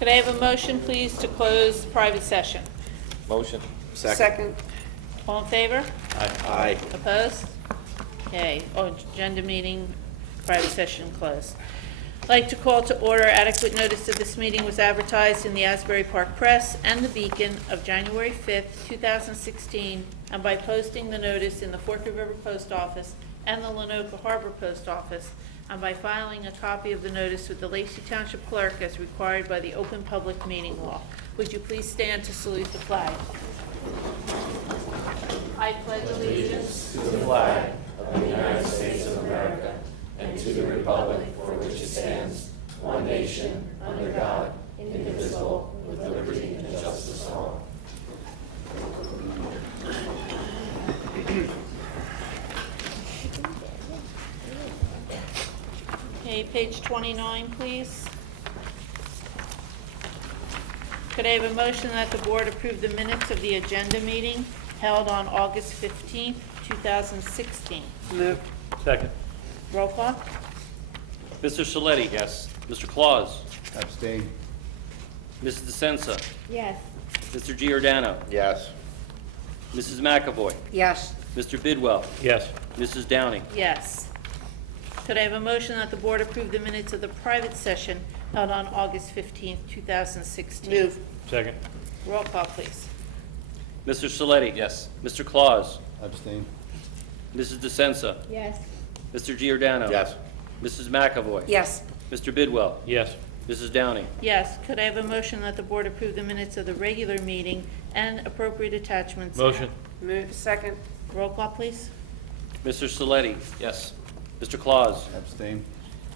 Could I have a motion, please, to close private session? Motion. Second. All in favor? Aye. Opposed? Okay, agenda meeting, private session closed. I'd like to call to order. Adequate notice of this meeting was advertised in the Asbury Park Press and the Beacon of January 5th, 2016, and by posting the notice in the Forked River Post Office and the Lenoka Harbor Post Office, and by filing a copy of the notice with the Lacey Township Clerk as required by the Open Public Meeting Law. Would you please stand to salute the flag? I pledge allegiance to the flag of the United States of America and to the republic for which it stands, one nation, under God, indivisible, with liberty and justice for all. Okay, page 29, please. Could I have a motion that the board approve the minutes of the agenda meeting held on August 15th, 2016? Move. Second. Roll call? Mr. Saletti? Yes. Mr. Claus? Abstain. Mrs. DeSenza? Yes. Mr. Giordano? Yes. Mrs. McAvoy? Yes. Mr. Bidwell? Yes. Mrs. Downing? Yes. Could I have a motion that the board approve the minutes of the private session held on August 15th, 2016? Move. Second. Roll call, please. Mr. Saletti? Yes. Mr. Claus? Abstain. Mrs. DeSenza? Yes. Mr. Giordano? Yes. Mrs. McAvoy? Yes. Mr. Bidwell? Yes. Mrs. Downing? Yes. Could I have a motion that the board approve the minutes of the regular meeting and appropriate attachments? Motion. Move. Second. Roll call, please. Mr. Saletti? Yes. Mr. Claus? Abstain.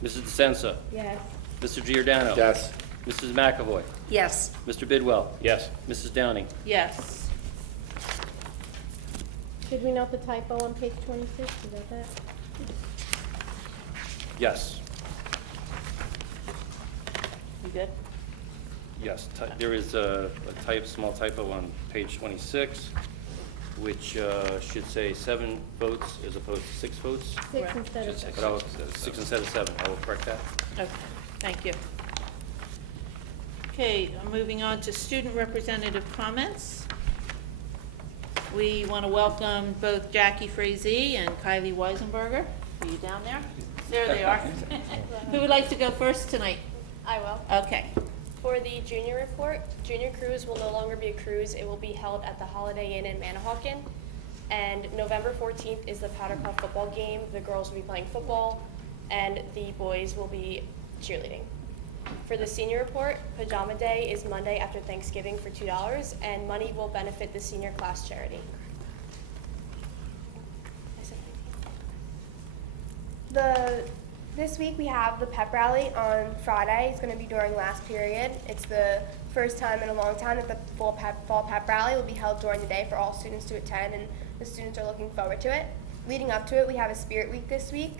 Mrs. DeSenza? Yes. Mr. Giordano? Yes. Mrs. McAvoy? Yes. Mr. Bidwell? Yes. Mrs. Downing? Yes. Should we note the typo on page 26? Is that? Yes. You good? Yes, there is a small typo on page 26, which should say 7 votes as opposed to 6 votes. Six Right. instead of But I will, 6 instead of 7, I will correct that. Okay, thank you. Okay, moving on to student representative comments. We want to welcome both Jackie Frazee and Kylie Weisenberger. Are you down there? There they are. Who would like to go first tonight? I will. Okay. For the junior report, junior cruise will no longer be a cruise. It will be held at the Holiday Inn in Manahawkin. And November 14th is the Powder Puff football game. The girls will be playing football, and the boys will be cheerleading. For the senior report, Pajama Day is Monday after Thanksgiving for $2, and money will benefit the senior class charity. This week we have the pep rally on Friday. It's going to be during last period. It's the first time in a long time that the fall pep rally will be held during the day for all students to attend, and the students are looking forward to it. Leading up to it, we have a spirit week this week.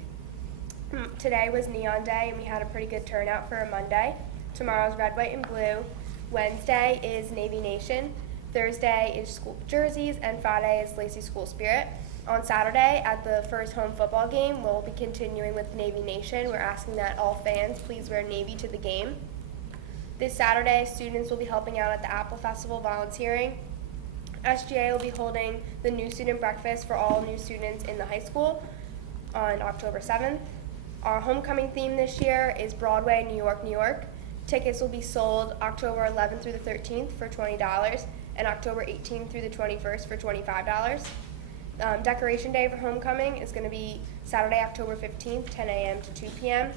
Today was Neon Day, and we had a pretty good turnout for a Monday. Tomorrow's Red, White, and Blue. Wednesday is Navy Nation. Thursday is school jerseys, and Friday is Lacey School Spirit. On Saturday, at the first home football game, we'll be continuing with Navy Nation. We're asking that all fans please wear Navy to the game. This Saturday, students will be helping out at the Apple Festival volunteering. SGA will be holding the new student breakfast for all new students in the high school on October 7th. Our homecoming theme this year is Broadway, New York, New York. Tickets will be sold October 11th through the 13th for $20 and October 18th through the 21st for $25. Decoration Day for homecoming is going to be Saturday, October 15th, 10 a.m. to 2 p.m.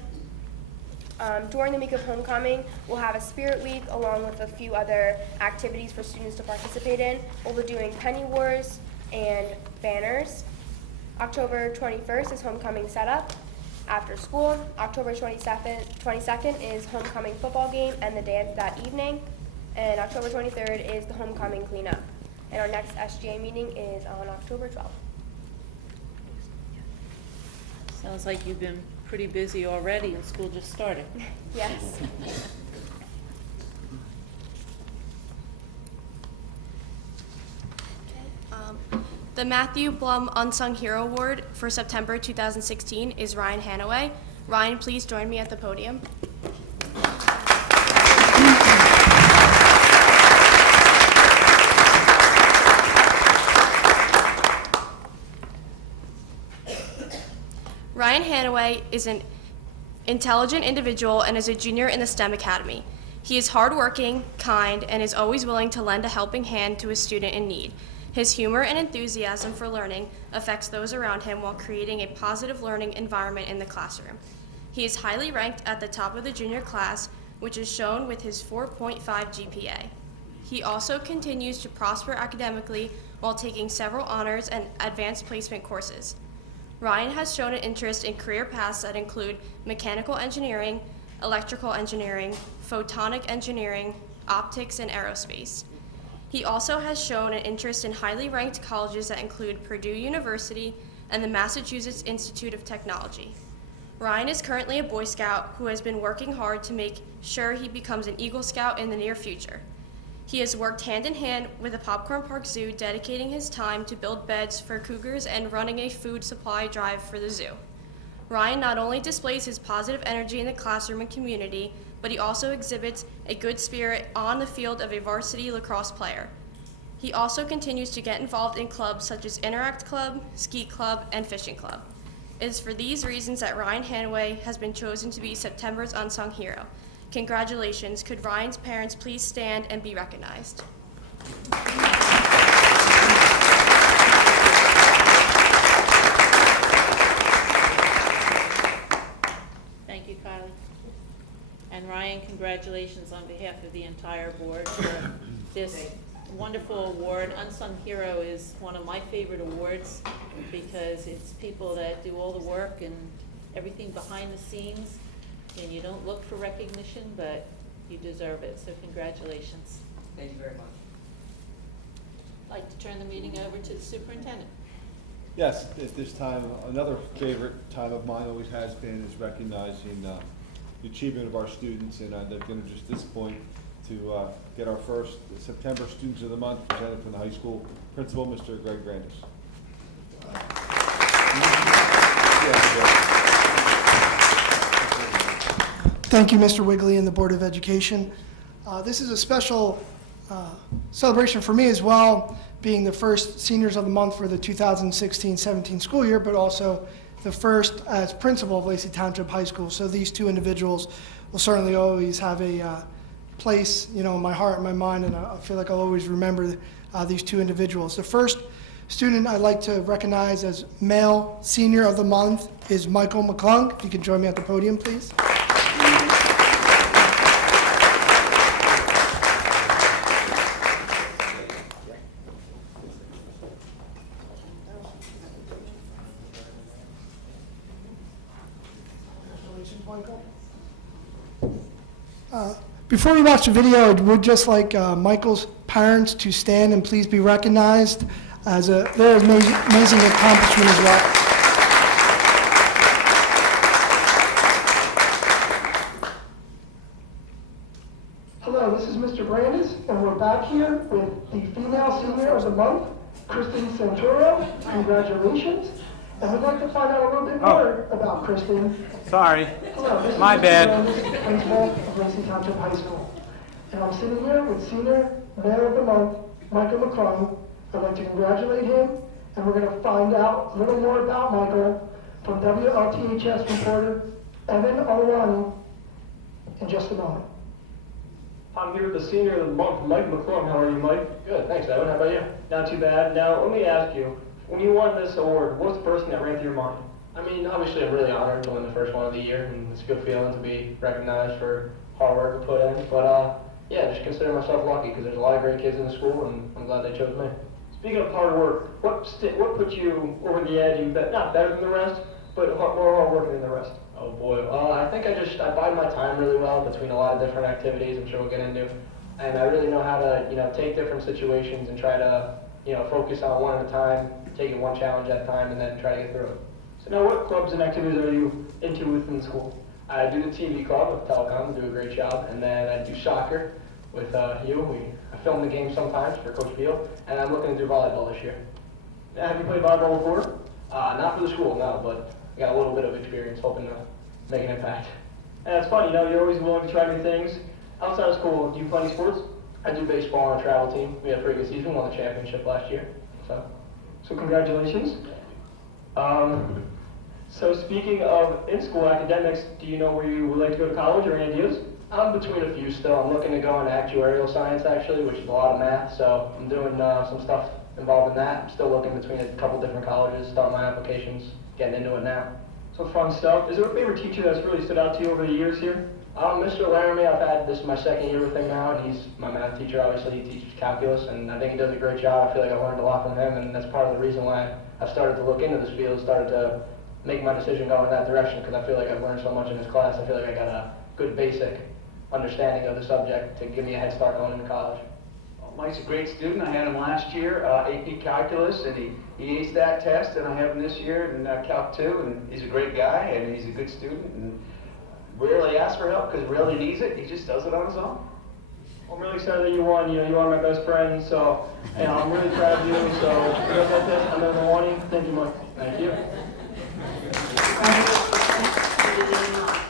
During the week of homecoming, we'll have a spirit week along with a few other activities for students to participate in. We'll be doing penny wars and banners. October 21st is homecoming setup after school. October 22nd is homecoming football game and the dance that evening. And October 23rd is the homecoming cleanup. And our next SGA meeting is on October 12th. Sounds like you've been pretty busy already and school just started. Yes. The Matthew Blum Unsung Hero Award for September 2016 is Ryan Hanaway. Ryan, please join me at the podium. Hanaway is an intelligent individual and is a junior in the STEM Academy. He is hardworking, kind, and is always willing to lend a helping hand to a student in need. His humor and enthusiasm for learning affects those around him while creating a positive learning environment in the classroom. He is highly ranked at the top of the junior class, which is shown with his 4.5 GPA. He also continues to prosper academically while taking several honors and advanced placement courses. Ryan has shown an interest in career paths that include mechanical engineering, electrical engineering, photonic engineering, optics, and aerospace. He also has shown an interest in highly ranked colleges that include Purdue University and the Massachusetts Institute of Technology. Ryan is currently a Boy Scout who has been working hard to make sure he becomes an Eagle Scout in the near future. He has worked hand in hand with the Popcorn Park Zoo, dedicating his time to build beds for cougars and running a food supply drive for the zoo. Ryan not only displays his positive energy in the classroom and community, but he also exhibits a good spirit on the field of a varsity lacrosse player. He also continues to get involved in clubs such as Interact Club, Ski Club, and Fishing Club. It is for these reasons that Ryan Hanaway has been chosen to be September's Unsung Hero. Congratulations. Could Ryan's parents please stand and be recognized? Thank you, Kylie. And Ryan, congratulations on behalf of the entire board for this wonderful award. Unsung Hero is one of my favorite awards because it's people that do all the work and everything behind the scenes, and you don't look for recognition, but you deserve it, so congratulations. Thank you very much. I'd like to turn the meeting over to the superintendent. Yes, at this time, another favorite time of mine always has been is recognizing the achievement of our students, and I'd like to introduce this point to get our first September Students of the Month presented from the high school principal, Mr. Greg Grandis. Thank you, Mr. Wigley and the Board of Education. This is a special celebration for me as well, being the first Seniors of the Month for the 2016-17 school year, but also the first as principal of Lacey Township High School. So these two individuals will certainly always have a place, in my heart and my mind, and I feel like I'll always remember these two individuals. The first student I'd like to recognize as Male Senior of the Month is Michael McClung. If you could join me at the podium, please. Before we watch the video, I would just like Michael's parents to stand and please be recognized as their amazing accomplishment as well. Hello, this is Mr. Brandis, and we're back here with the Female Senior of the Month, Kristen Santoro. Congratulations. And we'd like to find out a little bit more about Kristen. Sorry. Hello, this My is bad. Mr. Brandis, principal of Lacey Township High School. And I'm sitting here with Senior Male of the Month, Michael McClung. I'd like to congratulate him, and we're going to find out a little more about Michael from WLTHS reporter Evan Olwani in just a moment. I'm here with the Senior of the Month, Mike McClung. How are you, Mike? Good, thanks, Evan. How about you? Not too bad. Now, let me ask you, when you won this award, what's the first thing that ran through your mind? I mean, obviously I'm really honored to win the first one of the year, and it's a good feeling to be recognized for hard work we put in. But yeah, just consider myself lucky because there's a lot of great kids in the school, and I'm glad they chose me. Speaking of hard work, what put you over the edge? Not better than the rest, but more hard working than the rest. Oh boy, I think I bide my time really well between a lot of different activities I'm sure we'll get into, and I really know how to take different situations and try to focus on one at a time, taking one challenge at a time, and then try to get through it. So now, what clubs and activities are you into within the school? I do the TV club with Telecom, do a great job, and then I do soccer with you. I film the game sometimes for Coach Beal, and I'm looking to do volleyball this year. Have you played volleyball before? Not for the school, no, but I got a little bit of experience, hoping to make an impact. And it's funny, you're always willing to try new things. Outside of school, do you play any sports? I do baseball on a travel team. We had a pretty good season, won the championship last year. So congratulations. So speaking of in-school academics, do you know where you would like to go to college or any ideas? I'm between a few still. I'm looking to go into actuarial science actually, which is a lot of math. So I'm doing some stuff involved in that. I'm still looking between a couple different colleges, starting my applications, getting into it now. So fun stuff. Is there a favorite teacher that's really stood out to you over the years here? Mr. Laramie, I've had this is my second year with him now, and he's my math teacher. Obviously, he teaches calculus, and I think he does a great job. I feel like I've learned a lot from him, and that's part of the reason why I've started to look into this field, started to make my decision go in that direction, because I feel like I've learned so much in his class. I feel like I got a good basic understanding of the subject to give me a head start going into college. Well, Mike's a great student. I had him last year, AP Calculus, and he aced that test, and I have him this year in Calc 2, and he's a great guy, and he's a good student, and rarely asks for help because he really needs it. He just does it on his own. I'm really excited that you won. You are my best friend, so I'm really proud of you. So that's it. I'm number one. Thank you, Mike. Thank you.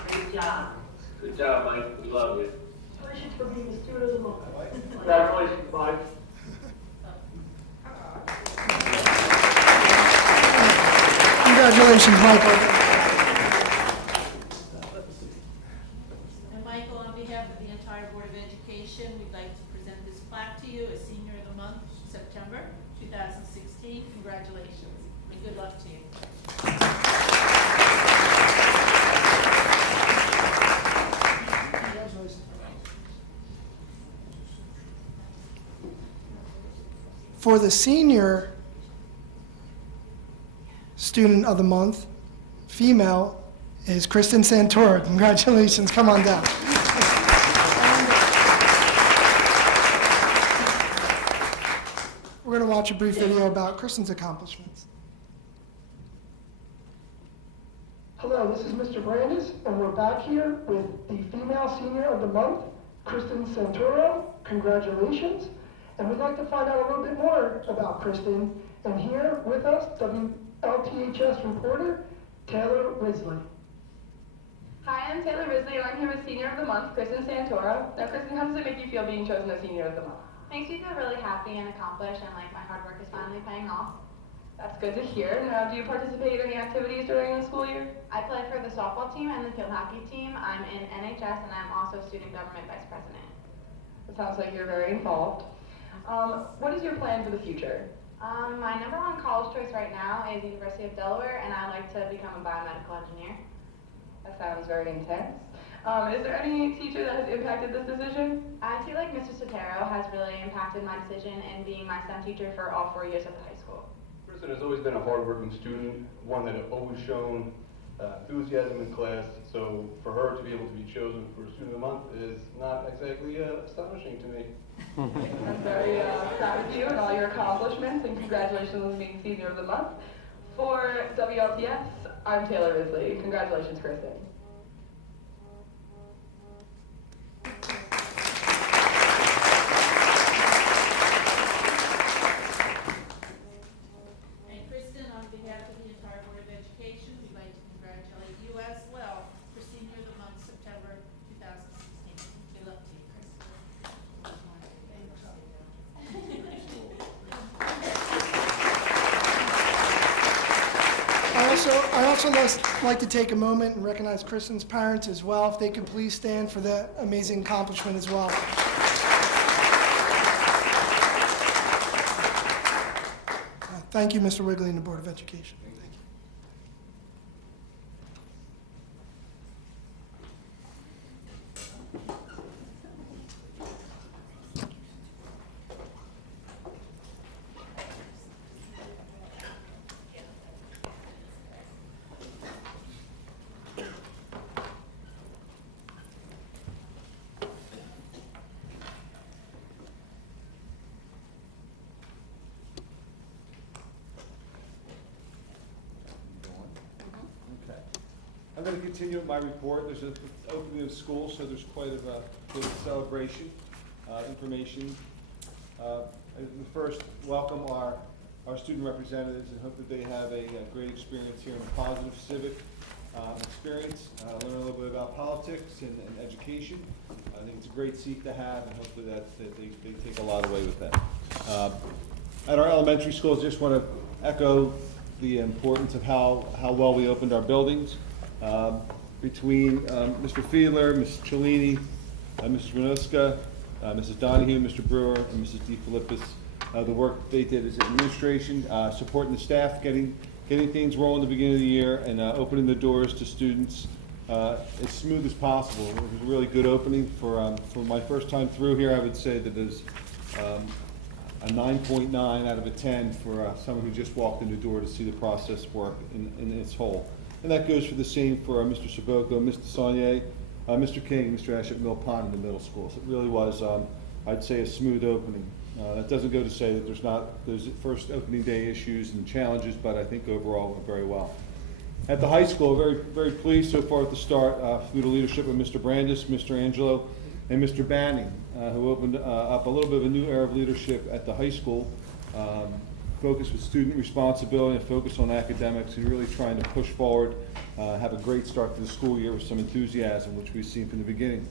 Great job. Good job, Mike. We love you. Congratulations for being the student of the month. Congratulations, Mike. Congratulations, Michael. And Michael, on behalf of the entire Board of Education, we'd like to present this plaque to you as Senior of the Month, September 2016. Congratulations, and good luck to you. For the Senior Student of the Month, female, is Kristen Santora. Congratulations. Come on down. We're going to watch a brief video about Kristen's accomplishments. Hello, this is Mr. Brandis, and we're back here with the female senior of the month, Kristen Santoro. Congratulations. And we'd like to find out a little bit more about Kristen. And here with us, WLTHS reporter, Taylor Risley. Hi, I'm Taylor Risley, and I'm here with Senior of the Month, Kristen Santoro. Now, Kristen, how does it make you feel being chosen as Senior of the Month? Makes me feel really happy and accomplished, and like my hard work is finally paying off. That's good to hear. Now, do you participate in any activities during the school year? I play for the softball team and the field hockey team. I'm in NHS, and I'm also student government vice president. It sounds like you're very involved. What is your plan for the future? My number one college choice right now is University of Delaware, and I'd like to become a biomedical engineer. That sounds very intense. Is there any teacher that has impacted this decision? I feel like Mr. Sotero has really impacted my decision in being my STEM teacher for all 4 years of the high school. Kristen has always been a hardworking student, one that has always shown enthusiasm in class, so for her to be able to be chosen for Student of the Month is not exactly astonishing to me. I'm very proud of you and all your accomplishments, and congratulations on being Senior of the Month. For WLTS, I'm Taylor Risley. Congratulations, Kristen. And Kristen, on behalf of the entire Board of Education, we'd like to congratulate you as well for Senior of the Month, September 2016. Good luck to you, Kristen. I also like to take a moment and recognize Kristen's parents as well. If they could please stand for that amazing accomplishment as well. Thank you, Mr. Wigley and the Board of Education. Thank you. I'm going to continue with my report. There's an opening of school, so there's quite a bit of celebration, information. First, welcome our student representatives and hope that they have a great experience here and a positive civic experience, learn a little bit about politics and education. I think it's a great seat to have, and hopefully that they take a lot away with that. At our elementary schools, just want to echo the importance of how well we opened our buildings. Between Mr. Fiedler, Mrs. Cellini, Mrs. Renoska, Mrs. Donahue, Mr. Brewer, and Mrs. DeFilippis, the work they did as administration, supporting the staff, getting things rolling at the beginning of the year, and opening the doors to students as smooth as possible. It was a really good opening for my first time through here. I would say that it's a 9.9 out of a 10 for someone who just walked in the door to see the process work in its whole. And that goes for the same for Mr. Saboko, Mr. Saunier, Mr. King, Mr. Ash at Mill Pond in the middle school. So it really was, I'd say, a smooth opening. That doesn't go to say that there's not those first opening day issues and challenges, but I think overall went very well. At the high school, very pleased so far at the start through the leadership of Mr. Brandis, Mr. Angelo, and Mr. Banning, who opened up a little bit of a new era of leadership at the high school, focused with student responsibility and focus on academics and really trying to push forward, have a great start to the school year with some enthusiasm, which we've seen from the beginning.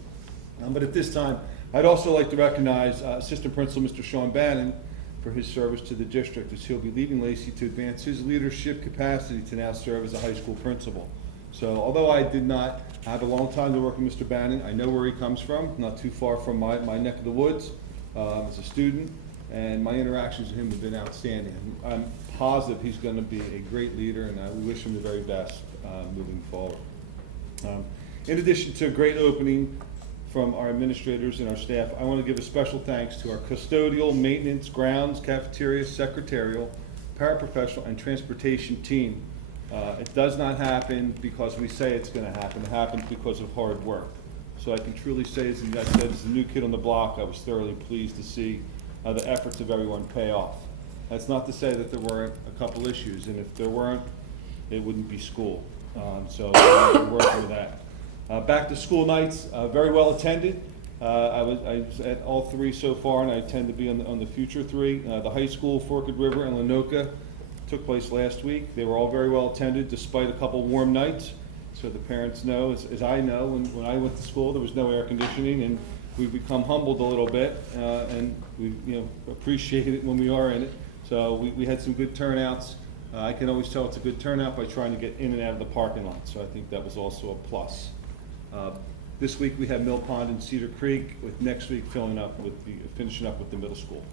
But at this time, I'd also like to recognize Assistant Principal Mr. Sean Bannon for his service to the district, as he'll be leaving Lacey to advance his leadership capacity to now serve as a high school principal. So although I did not have a long time to work with Mr. Bannon, I know where he comes from, not too far from my neck of the woods as a student, and my interactions with him have been outstanding. I'm positive he's going to be a great leader, and we wish him the very best moving forward. In addition to a great opening from our administrators and our staff, I want to give a special thanks to our custodial, maintenance, grounds, cafeteria, secretarial, paraprofessional, and transportation team. It does not happen because we say it's going to happen. It happens because of hard work. So I can truly say, as I said, as a new kid on the block, I was thoroughly pleased to see the efforts of everyone pay off. That's not to say that there weren't a couple issues, and if there weren't, it wouldn't be school. So we're working with that. Back to school nights, very well attended. I was at all three so far, and I intend to be on the future three. The high school, Forked River, and Lenoka took place last week. They were all very well attended despite a couple warm nights. So the parents know, as I know, when I went to school, there was no air conditioning, and we've become humbled a little bit, and we appreciate it when we are in it. So we had some good turnouts. I can always tell it's a good turnout by trying to get in and out of the parking lot. So I think that was also a plus. This week we have Mill Pond and Cedar Creek, with next week finishing up with the middle school.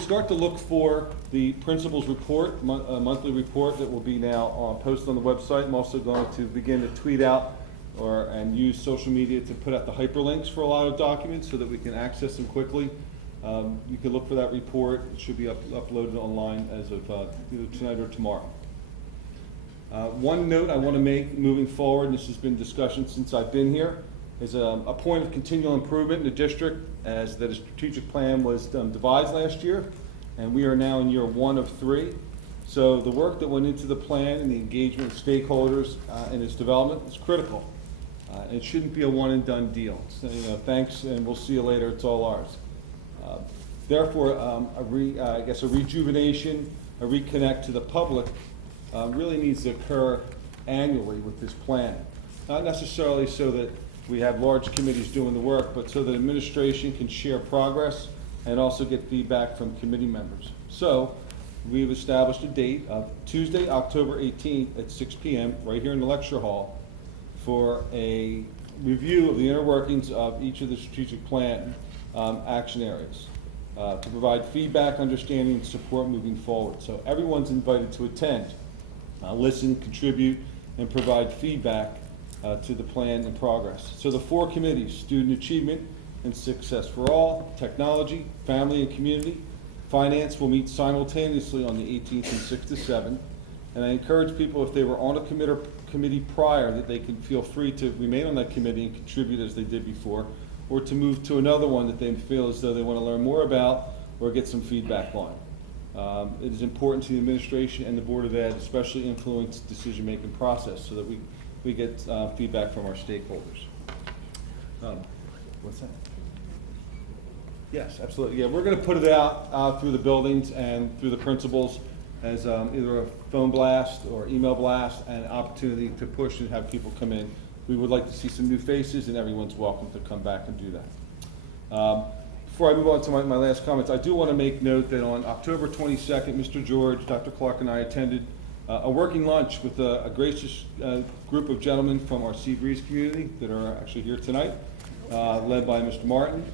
Start to look for the principal's report, monthly report that will be now posted on the website. I'm also going to begin to tweet out and use social media to put out the hyperlinks for a lot of documents so that we can access them quickly. You can look for that report. It should be uploaded online as of either tonight or tomorrow. One note I want to make moving forward, and this has been discussion since I've been here, is a point of continual improvement in the district, as that a strategic plan was devised last year, and we are now in year 1 of 3. So the work that went into the plan and the engagement of stakeholders in its development is critical. It shouldn't be a one and done deal. So, thanks, and we'll see you later. It's all ours. Therefore, a rejuvenation, a reconnect to the public really needs to occur annually with this plan. Not necessarily so that we have large committees doing the work, but so that administration can share progress and also get feedback from committee members. So we've established a date of Tuesday, October 18th at 6 p.m. right here in the lecture hall for a review of the inner workings of each of the strategic plan action areas to provide feedback, understanding, and support moving forward. So everyone's invited to attend, listen, contribute, and provide feedback to the plan and progress. So the 4 committees: student achievement and success for all, technology, family and community, finance will meet simultaneously on the 18th and 6 to 7. And I encourage people, if they were on a committee prior, that they can feel free to remain on that committee and contribute as they did before, or to move to another one that they feel as though they want to learn more about or get some feedback on. It is important to the administration and the Board of Ed, especially influence decision-making process, so that we get feedback from our stakeholders. What's that? Yes, absolutely. Yeah, we're going to put it out through the buildings and through the principals as either a phone blast or email blast, and an opportunity to push and have people come in. We would like to see some new faces, and everyone's welcome to come back and do that. Before I move on to my last comments, I do want to make note that on October 22nd, Mr. George, Dr. Clark, and I attended a working lunch with a gracious group of gentlemen from our Sea Breeze community that are actually here tonight, led by Mr. Martin.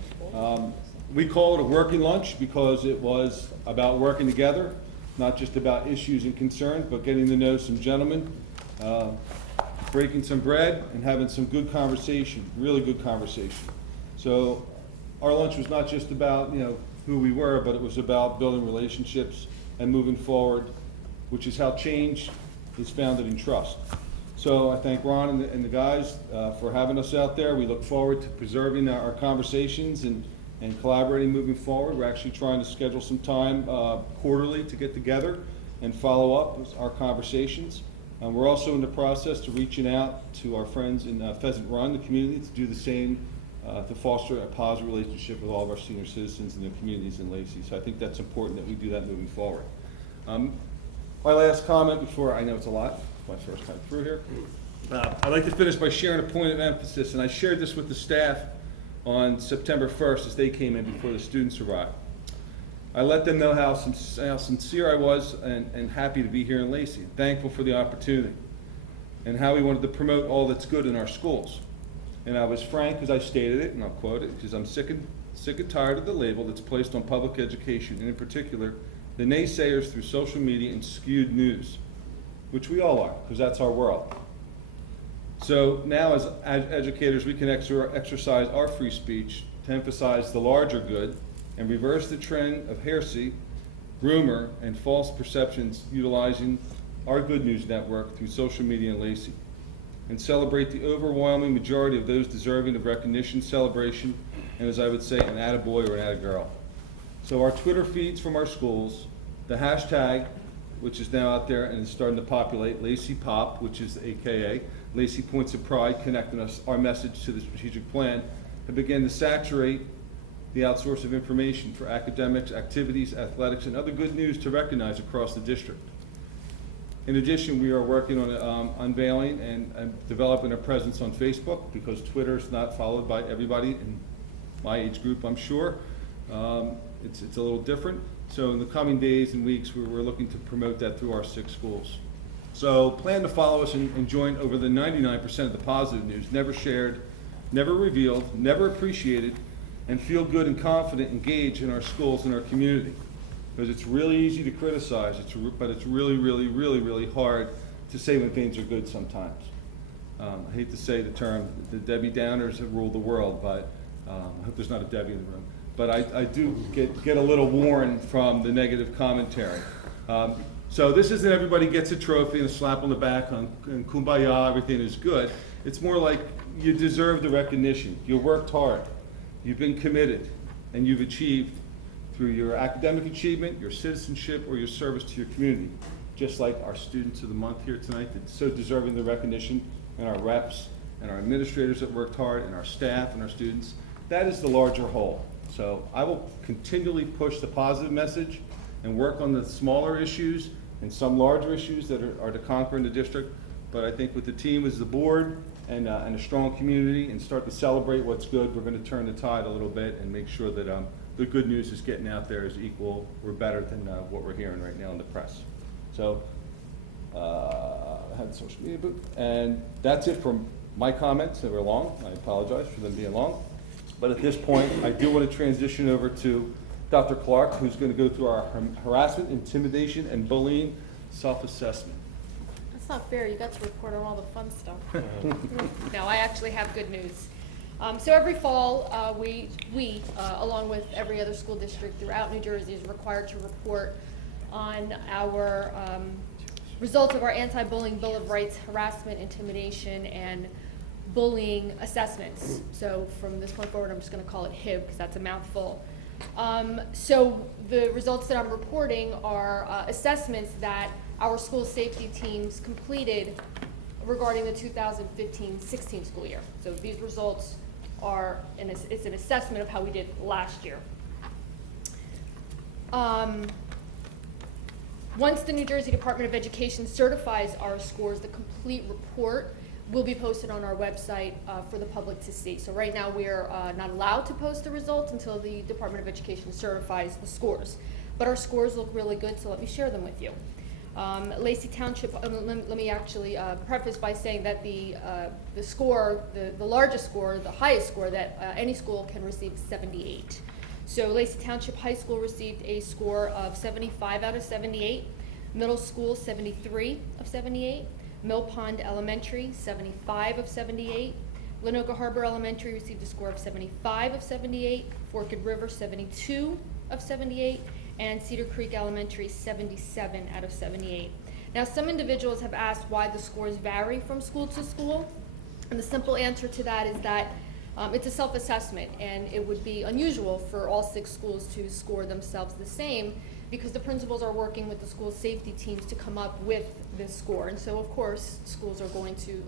We call it a working lunch because it was about working together, not just about issues and concerns, but getting to know some gentlemen, breaking some bread, and having some good conversation, really good conversation. So our lunch was not just about, who we were, but it was about building relationships and moving forward, which is how change is founded in trust. So I thank Ron and the guys for having us out there. We look forward to preserving our conversations and collaborating moving forward. We're actually trying to schedule some time quarterly to get together and follow up with our conversations. We're also in the process to reaching out to our friends in Pheasant Run, the community, to do the same, to foster a positive relationship with all of our senior citizens and their communities in Lacey. So I think that's important that we do that moving forward. My last comment before, I know it's a lot, it's my first time through here. I'd like to finish by sharing a point of emphasis, and I shared this with the staff on September 1st as they came in before the students arrived. I let them know how sincere I was and happy to be here in Lacey, thankful for the opportunity, and how we wanted to promote all that's good in our schools. And I was frank as I stated it, and I'll quote it, because I'm sick and tired of the label that's placed on public education, and in particular, the naysayers through social media and skewed news, which we all are, because that's our world. So now as educators, we can exercise our free speech to emphasize the larger good and reverse the trend of heresy, rumor, and false perceptions utilizing our Good News Network through social media in Lacey, and celebrate the overwhelming majority of those deserving of recognition, celebration, and as I would say, an attaboy or an attagirl. So our Twitter feeds from our schools, the hashtag, which is now out there and is starting to populate, Lacey Pop, which is AKA Lacey Points of Pride, connecting us, our message to the strategic plan, have begun to saturate the outsource of information for academics, activities, athletics, and other good news to recognize across the district. In addition, we are working on unveiling and developing a presence on Facebook, because Twitter is not followed by everybody in my age group, I'm sure. It's a little different. So in the coming days and weeks, we're looking to promote that through our 6 schools. So plan to follow us and join over the 99% of the positive news, never shared, never revealed, never appreciated, and feel good and confident, engaged in our schools and our community. Because it's really easy to criticize, but it's really, really, really, really hard to say when things are good sometimes. I hate to say the term, the Debbie Downers have ruled the world, but I hope there's not a Debbie in the room. But I do get a little worn from the negative commentary. So this isn't everybody gets a trophy and a slap on the back and kumbaya, everything is good. It's more like you deserve the recognition. You worked hard, you've been committed, and you've achieved through your academic achievement, your citizenship, or your service to your community. Just like our students of the month here tonight, that's so deserving of the recognition, and our reps, and our administrators that worked hard, and our staff, and our students. That is the larger whole. So I will continually push the positive message and work on the smaller issues and some larger issues that are to conquer in the district. But I think with the team as the board and a strong community and start to celebrate what's good, we're going to turn the tide a little bit and make sure that the good news is getting out there as equal or better than what we're hearing right now in the press. So I had the social media booth, and that's it from my comments. They were long. I apologize for them being long. But at this point, I do want to transition over to Dr. Clark, who's going to go through our harassment, intimidation, and bullying self-assessment. That's not fair. You got to report on all the fun stuff. No, I actually have good news. So every fall, we along with every other school district throughout New Jersey, is required to report on our results of our anti-bullying Bill of Rights, harassment, intimidation, and bullying assessments. So from this point forward, I'm just going to call it HIB because that's a mouthful. So the results that I'm reporting are assessments that our school safety teams completed regarding the 2015-16 school year. So these results are, it's an assessment of how we did last year. Once the New Jersey Department of Education certifies our scores, the complete report will be posted on our website for the public to see. So right now, we're not allowed to post the results until the Department of Education certifies the scores. But our scores look really good, so let me share them with you. Lacey Township, let me actually preface by saying that the score, the largest score, the highest score that any school can receive is 78. So Lacey Township High School received a score of 75 out of 78, middle school 73 of 78, Mill Pond Elementary 75 of 78, Lenoka Harbor Elementary received a score of 75 of 78, Forked River 72 of 78, and Cedar Creek Elementary 77 out of 78. Now, some individuals have asked why the scores vary from school to school, and the simple answer to that is that it's a self-assessment, and it would be unusual for all 6 schools to score themselves the same because the principals are working with the school safety teams to come up with this score. And so, of course, schools are going to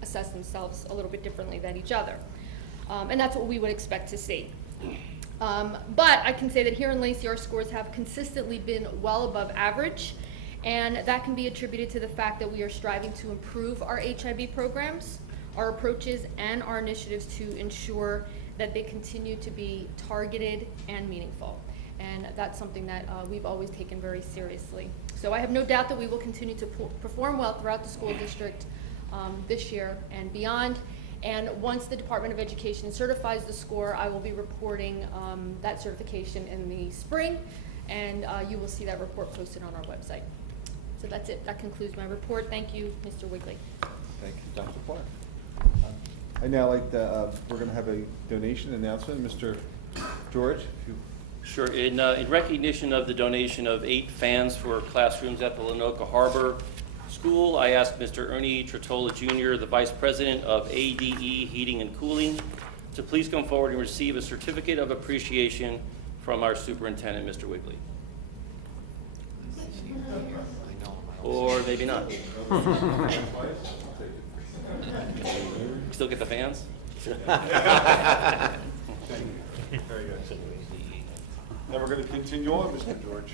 assess themselves a little bit differently than each other. And that's what we would expect to see. But I can say that here in Lacey, our scores have consistently been well above average, and that can be attributed to the fact that we are striving to improve our HIB programs, our approaches, and our initiatives to ensure that they continue to be targeted and meaningful. And that's something that we've always taken very seriously. So I have no doubt that we will continue to perform well throughout the school district this year and beyond. And once the Department of Education certifies the score, I will be reporting that certification in the spring, and you will see that report posted on our website. So that's it. That concludes my report. Thank you, Mr. Wigley. Thank you, Dr. Clark. I'd now like to, we're going to have a donation announcement. Mr. George, if you... Sure. In recognition of the donation of 8 fans for classrooms at the Lenoka Harbor School, I asked Mr. Ernie Trottola Jr., the Vice President of ADE Heating and Cooling, to please come forward and receive a certificate of appreciation from our superintendent, Mr. Wigley. Or maybe not. Still get the fans? Very good. Now we're going to continue on, Mr. George.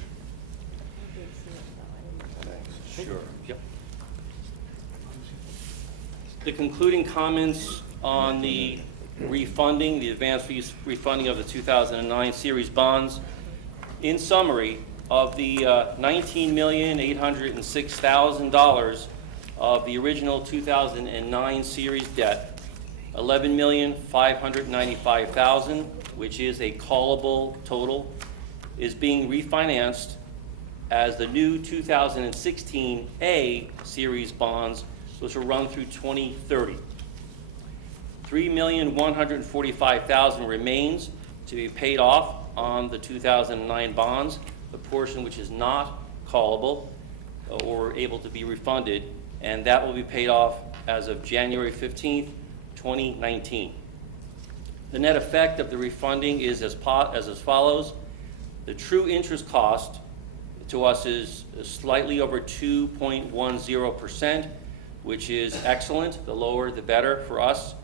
Sure. Yep. The concluding comments on the refunding, the advance fees refunding of the 2009 series bonds. In summary, of the $19,806,000 of the original 2009 series debt, $11,595,000, which is a callable total, is being refinanced as the new 2016 A series bonds, which will run through 2030. $3,145,000 remains to be paid off on the 2009 bonds, the portion which is not callable or able to be refunded, and that will be paid off as of January 15th, 2019. The net effect of the refunding is as follows. The true interest cost to us is slightly over 2.10%, which is excellent. The lower, the better for us.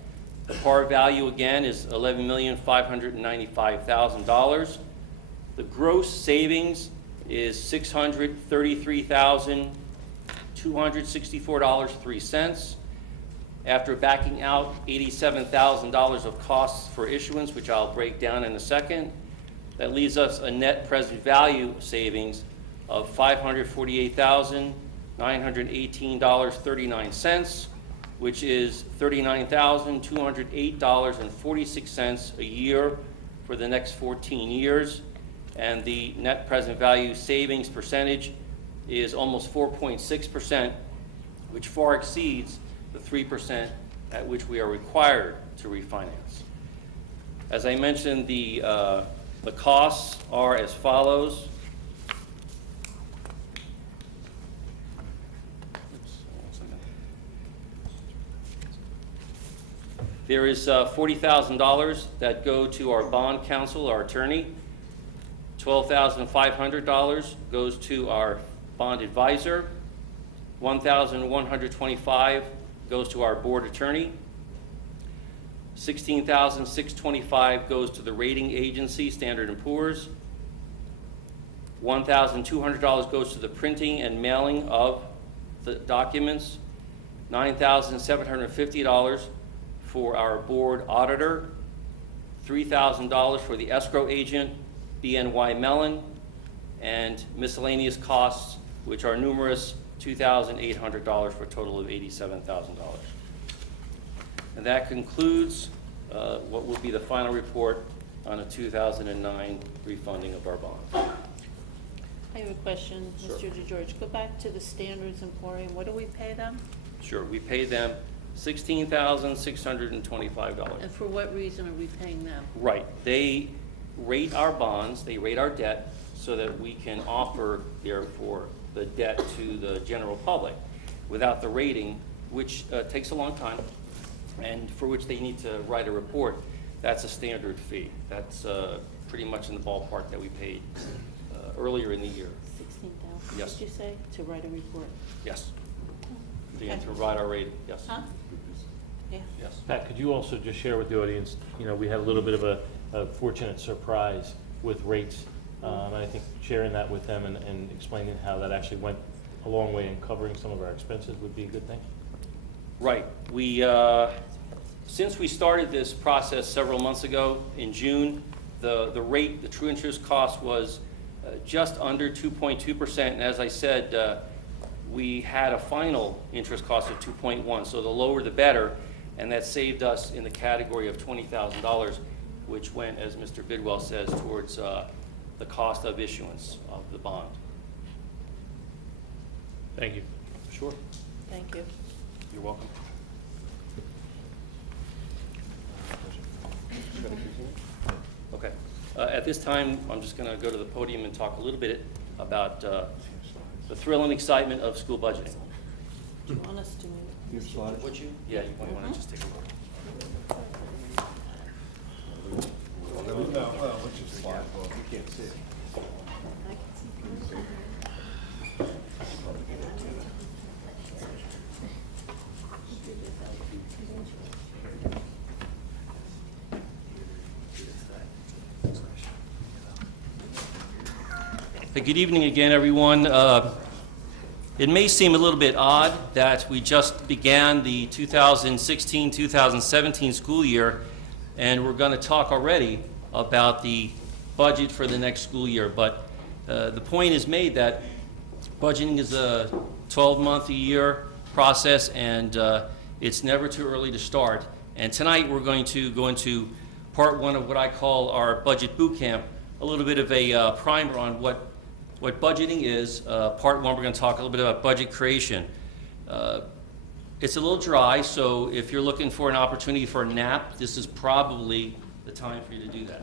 The par value, again, is $11,595,000. The gross savings is $633,264.03. After backing out $87,000 of costs for issuance, which I'll break down in a second, that leaves us a net present value savings of $548,918.39, which is $39,208.46 a year for the next 14 years. And the net present value savings percentage is almost 4.6%, which far exceeds the 3% at which we are required to refinance. As I mentioned, the costs are as follows. There is $40,000 that go to our bond counsel, our attorney. $12,500 goes to our bond advisor. $1,125 goes to our board attorney. $16,625 goes to the rating agency, Standard & Poor's. $1,200 goes to the printing and mailing of the documents. $9,750 for our board auditor, $3,000 for the escrow agent, BNY Mellon, and miscellaneous costs, which are numerous, $2,800 for a total of $87,000. And that concludes what will be the final report on a 2009 refunding of our bond. I have a question, Sure. Mr. DeGeorge. Go back to the Standards Emporium. What do we pay them? Sure, we pay them $16,625. And for what reason are we paying them? Right, they rate our bonds, they rate our debt, so that we can offer, therefore, the debt to the general public. Without the rating, which takes a long time, and for which they need to write a report, that's a standard fee. That's pretty much in the ballpark that we paid earlier in the year. 16,000, Yes. did you say, to write a report? Yes. Okay. To write our rating, yes. Huh? Yeah. Yes. Pat, could you also just share with the audience, we had a little bit of a fortunate surprise with rates. And I think sharing that with them and explaining how that actually went a long way in covering some of our expenses would be a good thing. Right. We, since we started this process several months ago, in June, the rate, the true interest cost was just under 2.2%. And as I said, we had a final interest cost of 2.1, so the lower the better. And that saved us in the category of $20,000, which went, as Mr. Bidwell says, towards the cost of issuance of the bond. Thank you. Sure. Thank you. You're welcome. Okay. At this time, I'm just going to go to the podium and talk a little bit about the thrill and excitement of school budgeting. Do you want us to? Your slide. Would you? Yeah, you might want to just take a look. No, well, what's your slide? Well, you can't see it. Good evening again, everyone. It may seem a little bit odd that we just began the 2016-2017 school year, and we're going to talk already about the budget for the next school year. But the point is made that budgeting is a 12-month-a-year process, and it's never too early to start. And tonight we're going to go into part one of what I call our budget boot camp, a little bit of a primer on what budgeting is. Part one, we're going to talk a little bit about budget creation. It's a little dry, so if you're looking for an opportunity for a nap, this is probably the time for you to do that.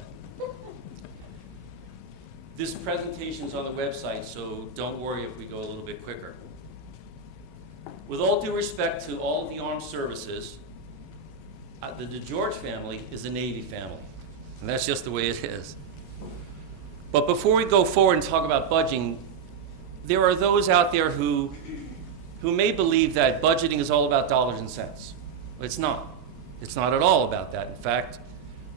This presentation is on the website, so don't worry if we go a little bit quicker. With all due respect to all of the armed services, the DeGeorge family is a Navy family, and that's just the way it is. But before we go forward and talk about budgeting, there are those out there who may believe that budgeting is all about dollars and cents. But it's not. It's not at all about that. In fact,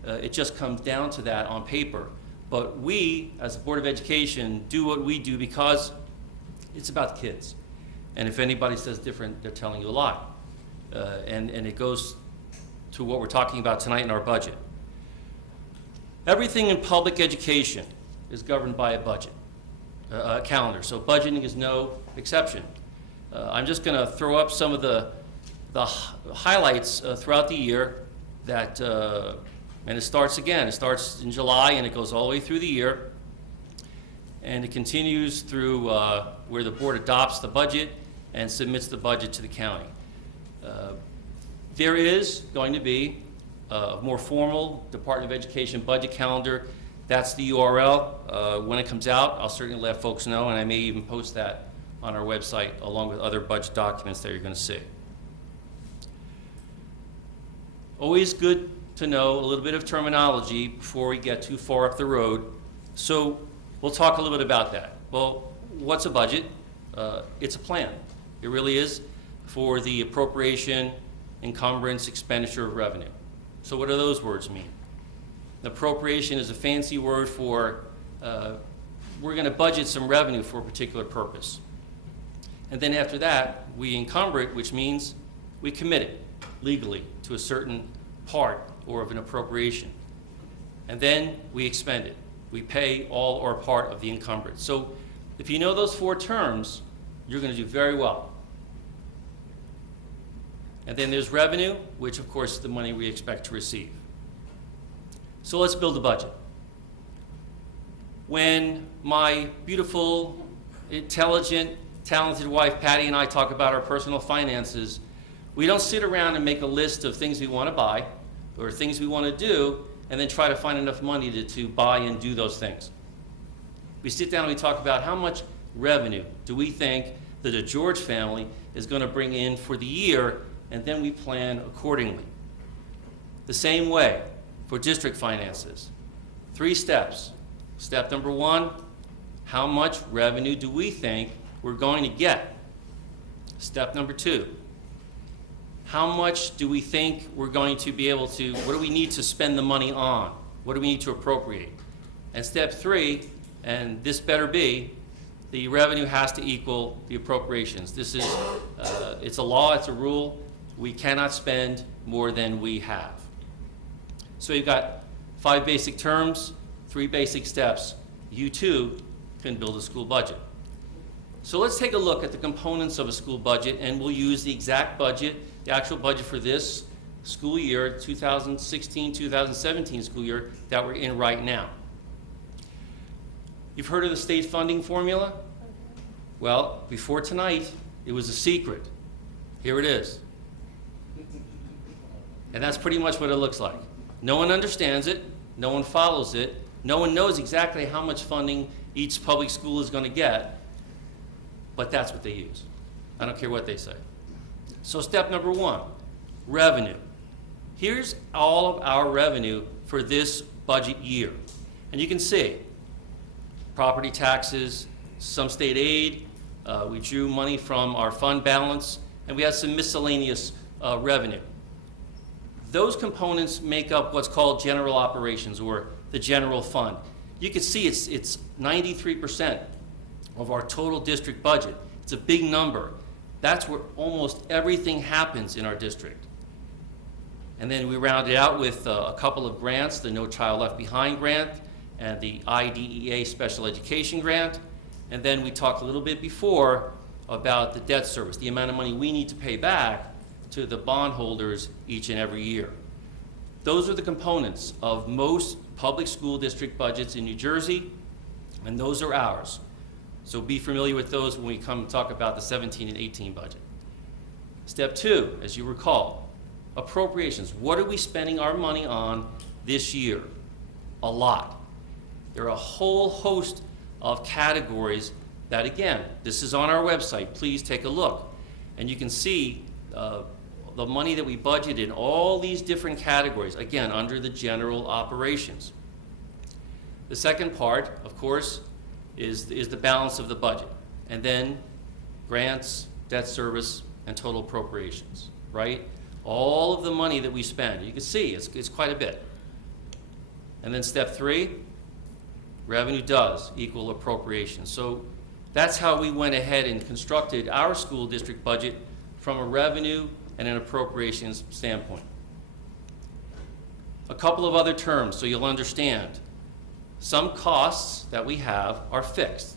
it just comes down to that on paper. But we, as a Board of Education, do what we do because it's about the kids. And if anybody says different, they're telling you a lie. And it goes to what we're talking about tonight in our budget. Everything in public education is governed by a budget, a calendar. So budgeting is no exception. I'm just going to throw up some of the highlights throughout the year that, and it starts again. It starts in July and it goes all the way through the year. And it continues through where the board adopts the budget and submits the budget to the county. There is going to be a more formal Department of Education budget calendar. That's the URL. When it comes out, I'll certainly let folks know, and I may even post that on our website along with other budget documents that you're going to see. Always good to know a little bit of terminology before we get too far up the road. So we'll talk a little bit about that. Well, what's a budget? It's a plan. It really is for the appropriation, encumbrance, expenditure of revenue. So what do those words mean? Appropriation is a fancy word for we're going to budget some revenue for a particular purpose. And then after that, we encumber it, which means we commit it legally to a certain part or of an appropriation. And then we expend it. We pay all or part of the encumbrance. So if you know those 4 terms, you're going to do very well. And then there's revenue, which of course is the money we expect to receive. So let's build a budget. When my beautiful, intelligent, talented wife Patty and I talk about our personal finances, we don't sit around and make a list of things we want to buy or things we want to do and then try to find enough money to buy and do those things. We sit down and we talk about how much revenue do we think that the George family is going to bring in for the year, and then we plan accordingly. The same way for district finances. 3 steps. Step number 1, how much revenue do we think we're going to get? Step number 2, how much do we think we're going to be able to, what do we need to spend the money on? What do we need to appropriate? And step 3, and this better be, the revenue has to equal the appropriations. This is, it's a law, it's a rule. We cannot spend more than we have. So you've got 5 basic terms, 3 basic steps. You too can build a school budget. So let's take a look at the components of a school budget, and we'll use the exact budget, the actual budget for this school year, 2016-2017 school year that we're in right now. You've heard of the state funding formula? Well, before tonight, it was a secret. Here it is. And that's pretty much what it looks like. No one understands it, no one follows it, no one knows exactly how much funding each public school is going to get, but that's what they use. I don't care what they say. So step number 1, revenue. Here's all of our revenue for this budget year. And you can see property taxes, some state aid, we drew money from our fund balance, and we had some miscellaneous revenue. Those components make up what's called general operations, or the general fund. You can see it's 93% of our total district budget. It's a big number. That's where almost everything happens in our district. And then we round it out with a couple of grants, the No Child Left Behind grant and the IDEA Special Education grant. And then we talked a little bit before about the debt service, the amount of money we need to pay back to the bondholders each and every year. Those are the components of most public school district budgets in New Jersey, and those are ours. So be familiar with those when we come to talk about the 17 and 18 budget. Step 2, as you recall, appropriations. What are we spending our money on this year? A lot. There are a whole host of categories that, again, this is on our website. Please take a look. And you can see the money that we budget in all these different categories, again, under the general operations. The second part, of course, is the balance of the budget. And then grants, debt service, and total appropriations, right? All of the money that we spend. You can see it's quite a bit. And then step 3, revenue does equal appropriations. So that's how we went ahead and constructed our school district budget from a revenue and an appropriations standpoint. A couple of other terms so you'll understand. Some costs that we have are fixed.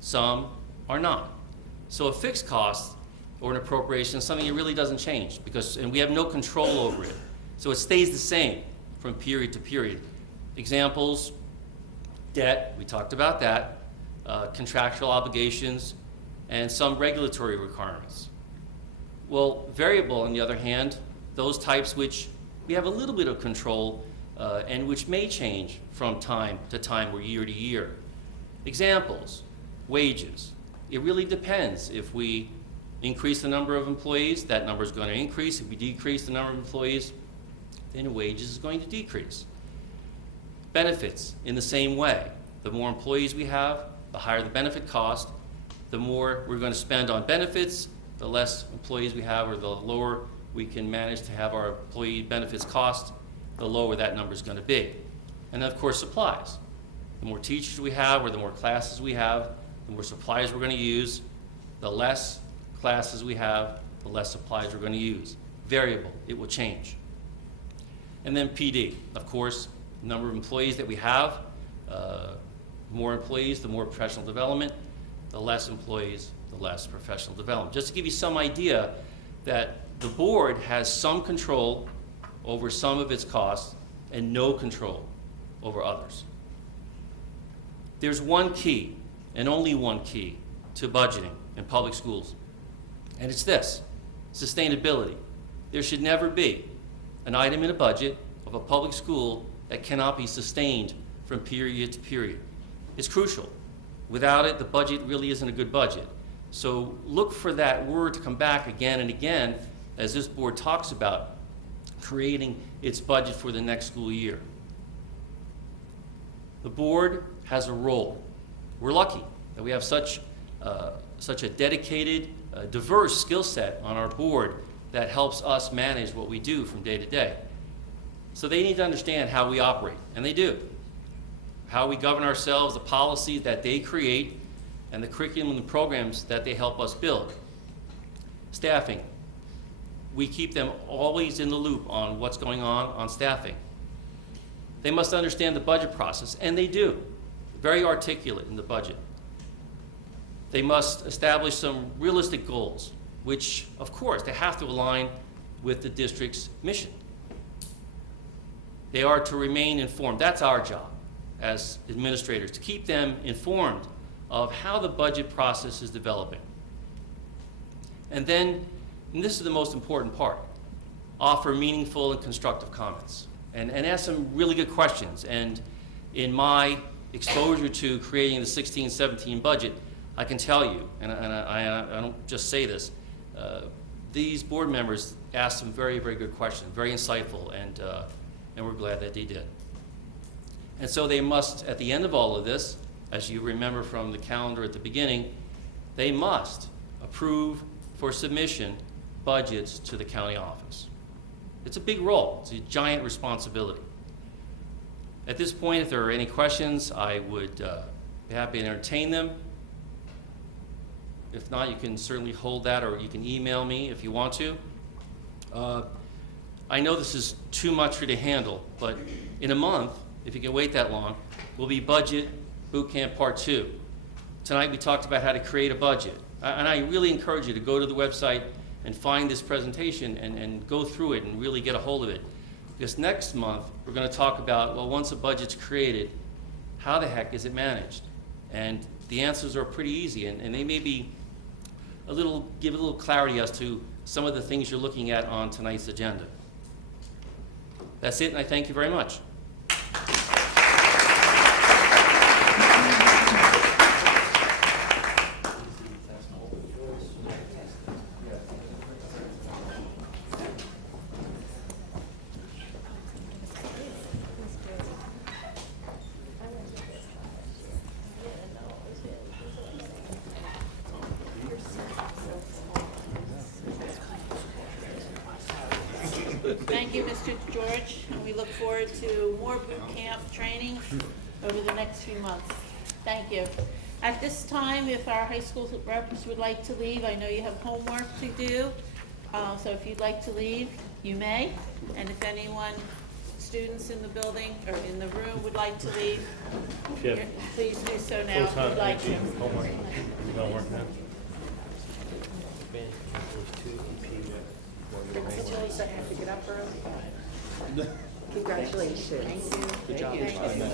Some are not. So a fixed cost or an appropriation is something that really doesn't change and we have no control over it. So it stays the same from period to period. Examples, debt, we talked about that, contractual obligations, and some regulatory requirements. Well, variable, on the other hand, those types which we have a little bit of control and which may change from time to time or year to year. Examples, wages. It really depends. If we increase the number of employees, that number is going to increase. If we decrease the number of employees, then wages is going to decrease. Benefits, in the same way. The more employees we have, the higher the benefit cost, the more we're going to spend on benefits, the less employees we have, or the lower we can manage to have our employee benefits cost, the lower that number is going to be. And then, of course, supplies. The more teachers we have, or the more classes we have, the more supplies we're going to use. The less classes we have, the less supplies we're going to use. Variable, it will change. And then PD, of course, the number of employees that we have, more employees, the more professional development, the less employees, the less professional development. Just to give you some idea that the board has some control over some of its costs and no control over others. There's one key, and only one key, to budgeting in public schools, and it's this: sustainability. There should never be an item in a budget of a public school that cannot be sustained from period to period. It's crucial. Without it, the budget really isn't a good budget. So look for that word to come back again and again as this board talks about creating its budget for the next school year. The board has a role. We're lucky that we have such a dedicated, diverse skill set on our board that helps us manage what we do from day to day. So they need to understand how we operate, and they do. How we govern ourselves, the policies that they create, and the curriculum and programs that they help us build. Staffing. We keep them always in the loop on what's going on staffing. They must understand the budget process, and they do. Very articulate in the budget. They must establish some realistic goals, which, of course, they have to align with the district's mission. They are to remain informed. That's our job as administrators, to keep them informed of how the budget process is developing. And then, and this is the most important part, offer meaningful and constructive comments and ask some really good questions. And in my exposure to creating the 16-17 budget, I can tell you, and I don't just say this, these board members asked some very, very good questions, very insightful, and we're glad that they did. And so they must, at the end of all of this, as you remember from the calendar at the beginning, they must approve for submission budgets to the county office. It's a big role. It's a giant responsibility. At this point, if there are any questions, I would be happy to entertain them. If not, you can certainly hold that, or you can email me if you want to. I know this is too much for you to handle, but in a month, if you can wait that long, will be Budget Boot Camp Part 2. Tonight we talked about how to create a budget. And I really encourage you to go to the website and find this presentation and go through it and really get a hold of it. Because next month we're going to talk about, well, once a budget's created, how the heck is it managed? And the answers are pretty easy, and they may be give a little clarity as to some of the things you're looking at on tonight's agenda. That's it, and I thank you very much. Thank you, Mr. George, and we look forward to more boot camp training over the next few months. Thank you. At this time, if our high school reps would like to leave, I know you have homework to do, so if you'd like to leave, you may. And if anyone, students in the building or in the room would like to leave, please do so now if you'd like to. I have to get up early. Congratulations. Thank you. Good job. Good to see you.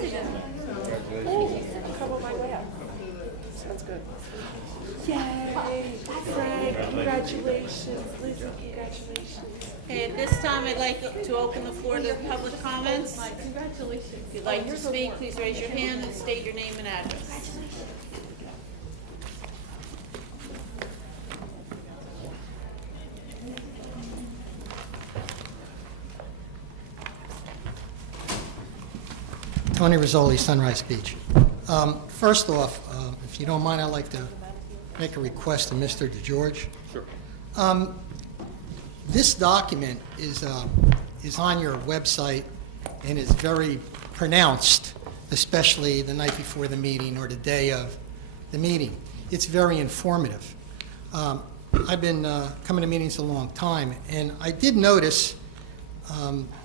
Good. Oh, come on my way up. Sounds good. Yay! Frank, congratulations. Lizzie, congratulations. Okay, at this time, I'd like to open the floor to public comments. Congratulations. If you'd like to speak, please raise your hand and state your name and address. Tony Rizzoli, Sunrise Beach. First off, if you don't mind, I'd like to make a request to Mr. DeGeorge. Sure. This document is on your website and is very pronounced, especially the night before the meeting or the day of the meeting. It's very informative. I've been coming to meetings a long time, and I did notice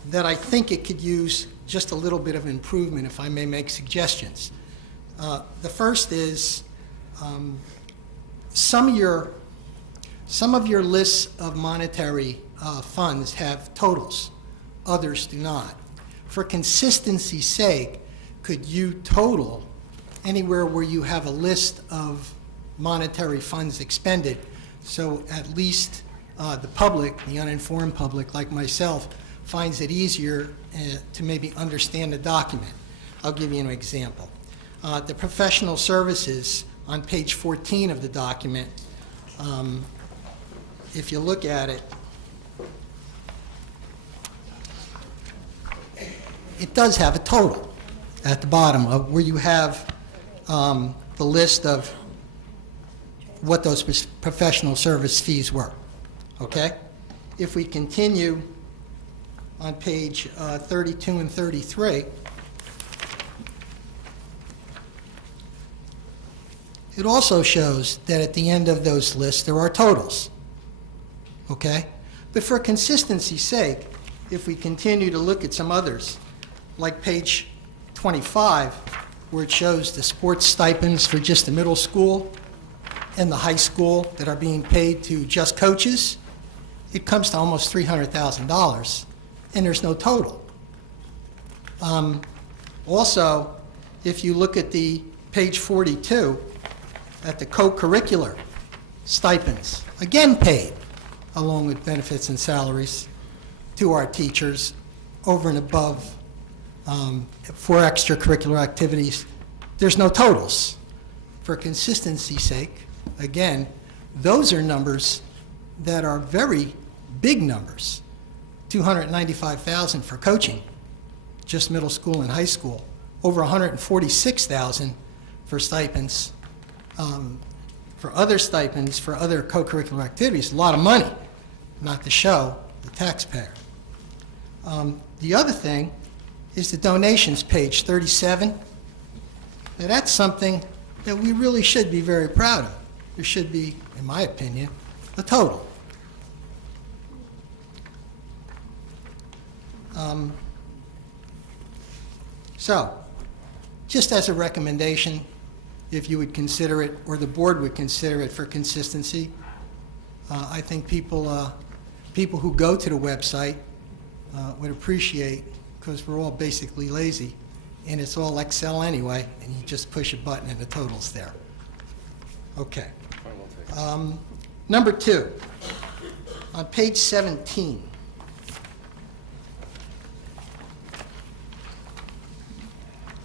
that I think it could use just a little bit of improvement, if I may make suggestions. The first is some of your lists of monetary funds have totals, others do not. For consistency's sake, could you total anywhere where you have a list of monetary funds expended, so at least the public, the uninformed public like myself, finds it easier to maybe understand the document. I'll give you an example. The professional services on page 14 of the document, if you look at it, it does have a total at the bottom of where you have the list of what those professional service fees were, okay? If we continue on page 32 and 33, it also shows that at the end of those lists there are totals, okay? But for consistency's sake, if we continue to look at some others, like page 25, where it shows the sports stipends for just the middle school and the high school that are being paid to just coaches, it comes to almost $300,000, and there's no total. Also, if you look at the page 42, at the co-curricular stipends, again paid, along with benefits and salaries, to our teachers over and above for extracurricular activities, there's no totals. For consistency's sake, again, those are numbers that are very big numbers. $295,000 for coaching, just middle school and high school. Over $146,000 for stipends, for other stipends, for other co-curricular activities. A lot of money, not to show the taxpayer. The other thing is the donations, page 37. Now that's something that we really should be very proud of. There should be, in my opinion, a total. So, just as a recommendation, if you would consider it, or the board would consider it for consistency, I think people who go to the website would appreciate, because we're all basically lazy, and it's all Excel anyway, and you just push a button and the total's there. Okay. Number 2, on page 17.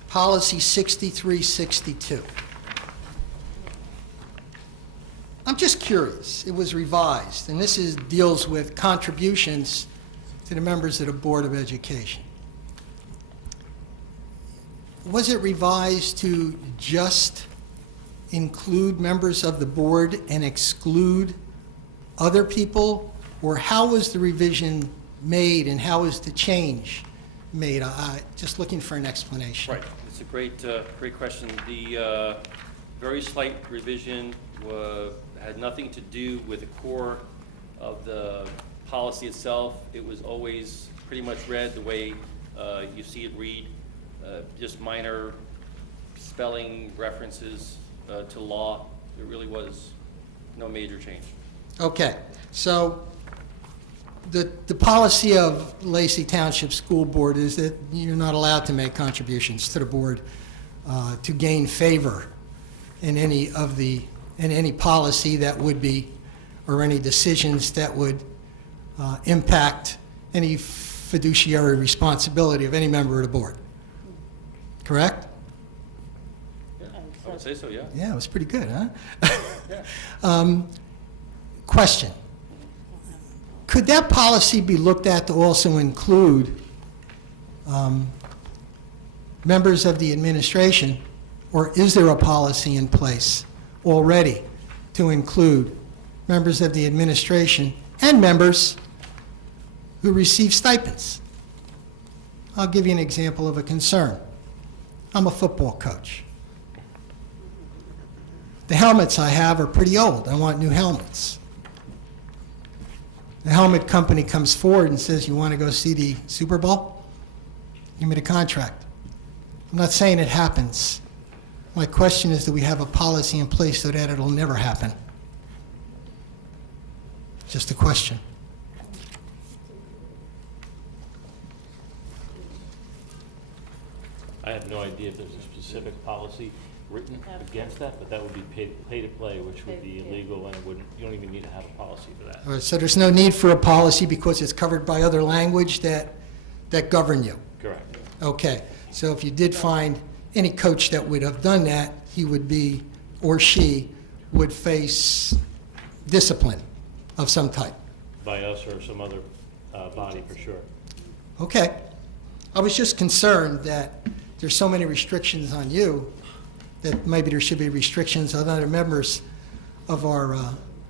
Policy 6362. I'm just curious. It was revised, and this deals with contributions to the members of the Board of Education. Was it revised to just include members of the board and exclude other people? Or how was the revision made, and how was the change made? Just looking for an explanation. Right. It's a great question. The very slight revision had nothing to do with the core of the policy itself. It was always pretty much read the way you see it read, just minor spelling references to law. There really was no major change. Okay. So the policy of Lacey Township School Board is that you're not allowed to make contributions to the board to gain favor in any policy that would be, or any decisions that would impact any fiduciary responsibility of any member of the board. Correct? Yeah, I would say so, yeah. Yeah, it was pretty good, huh? Question. Could that policy be looked at to also include members of the administration, or is there a policy in place already to include members of the administration and members who receive stipends? I'll give you an example of a concern. I'm a football coach. The helmets I have are pretty old. I want new helmets. The helmet company comes forward and says, you want to go see the Super Bowl? Give me the contract. I'm not saying it happens. My question is, do we have a policy in place so that it'll never happen? Just a question. I have no idea if there's a specific policy written against that, but that would be pay to play, which would be illegal, and it wouldn't, you don't even need to have a policy for that. All right, so there's no need for a policy because it's covered by other language that govern you? Correct. Okay, so if you did find any coach that would have done that, he would be, or she, would face discipline of some type? By us or some other body, for sure. Okay. I was just concerned that there's so many restrictions on you that maybe there should be restrictions on other members of our,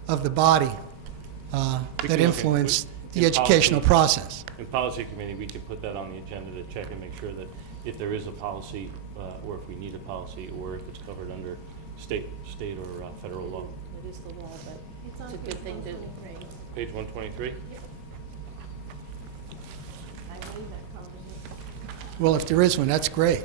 of the body that influence the educational process. In policy committee, we could put that on the agenda to check and make sure that if there is a policy, or if we need a policy, or if it's covered under state or federal law. It is the law, but it's a good thing to. Page 123? Well, if there is one, that's great.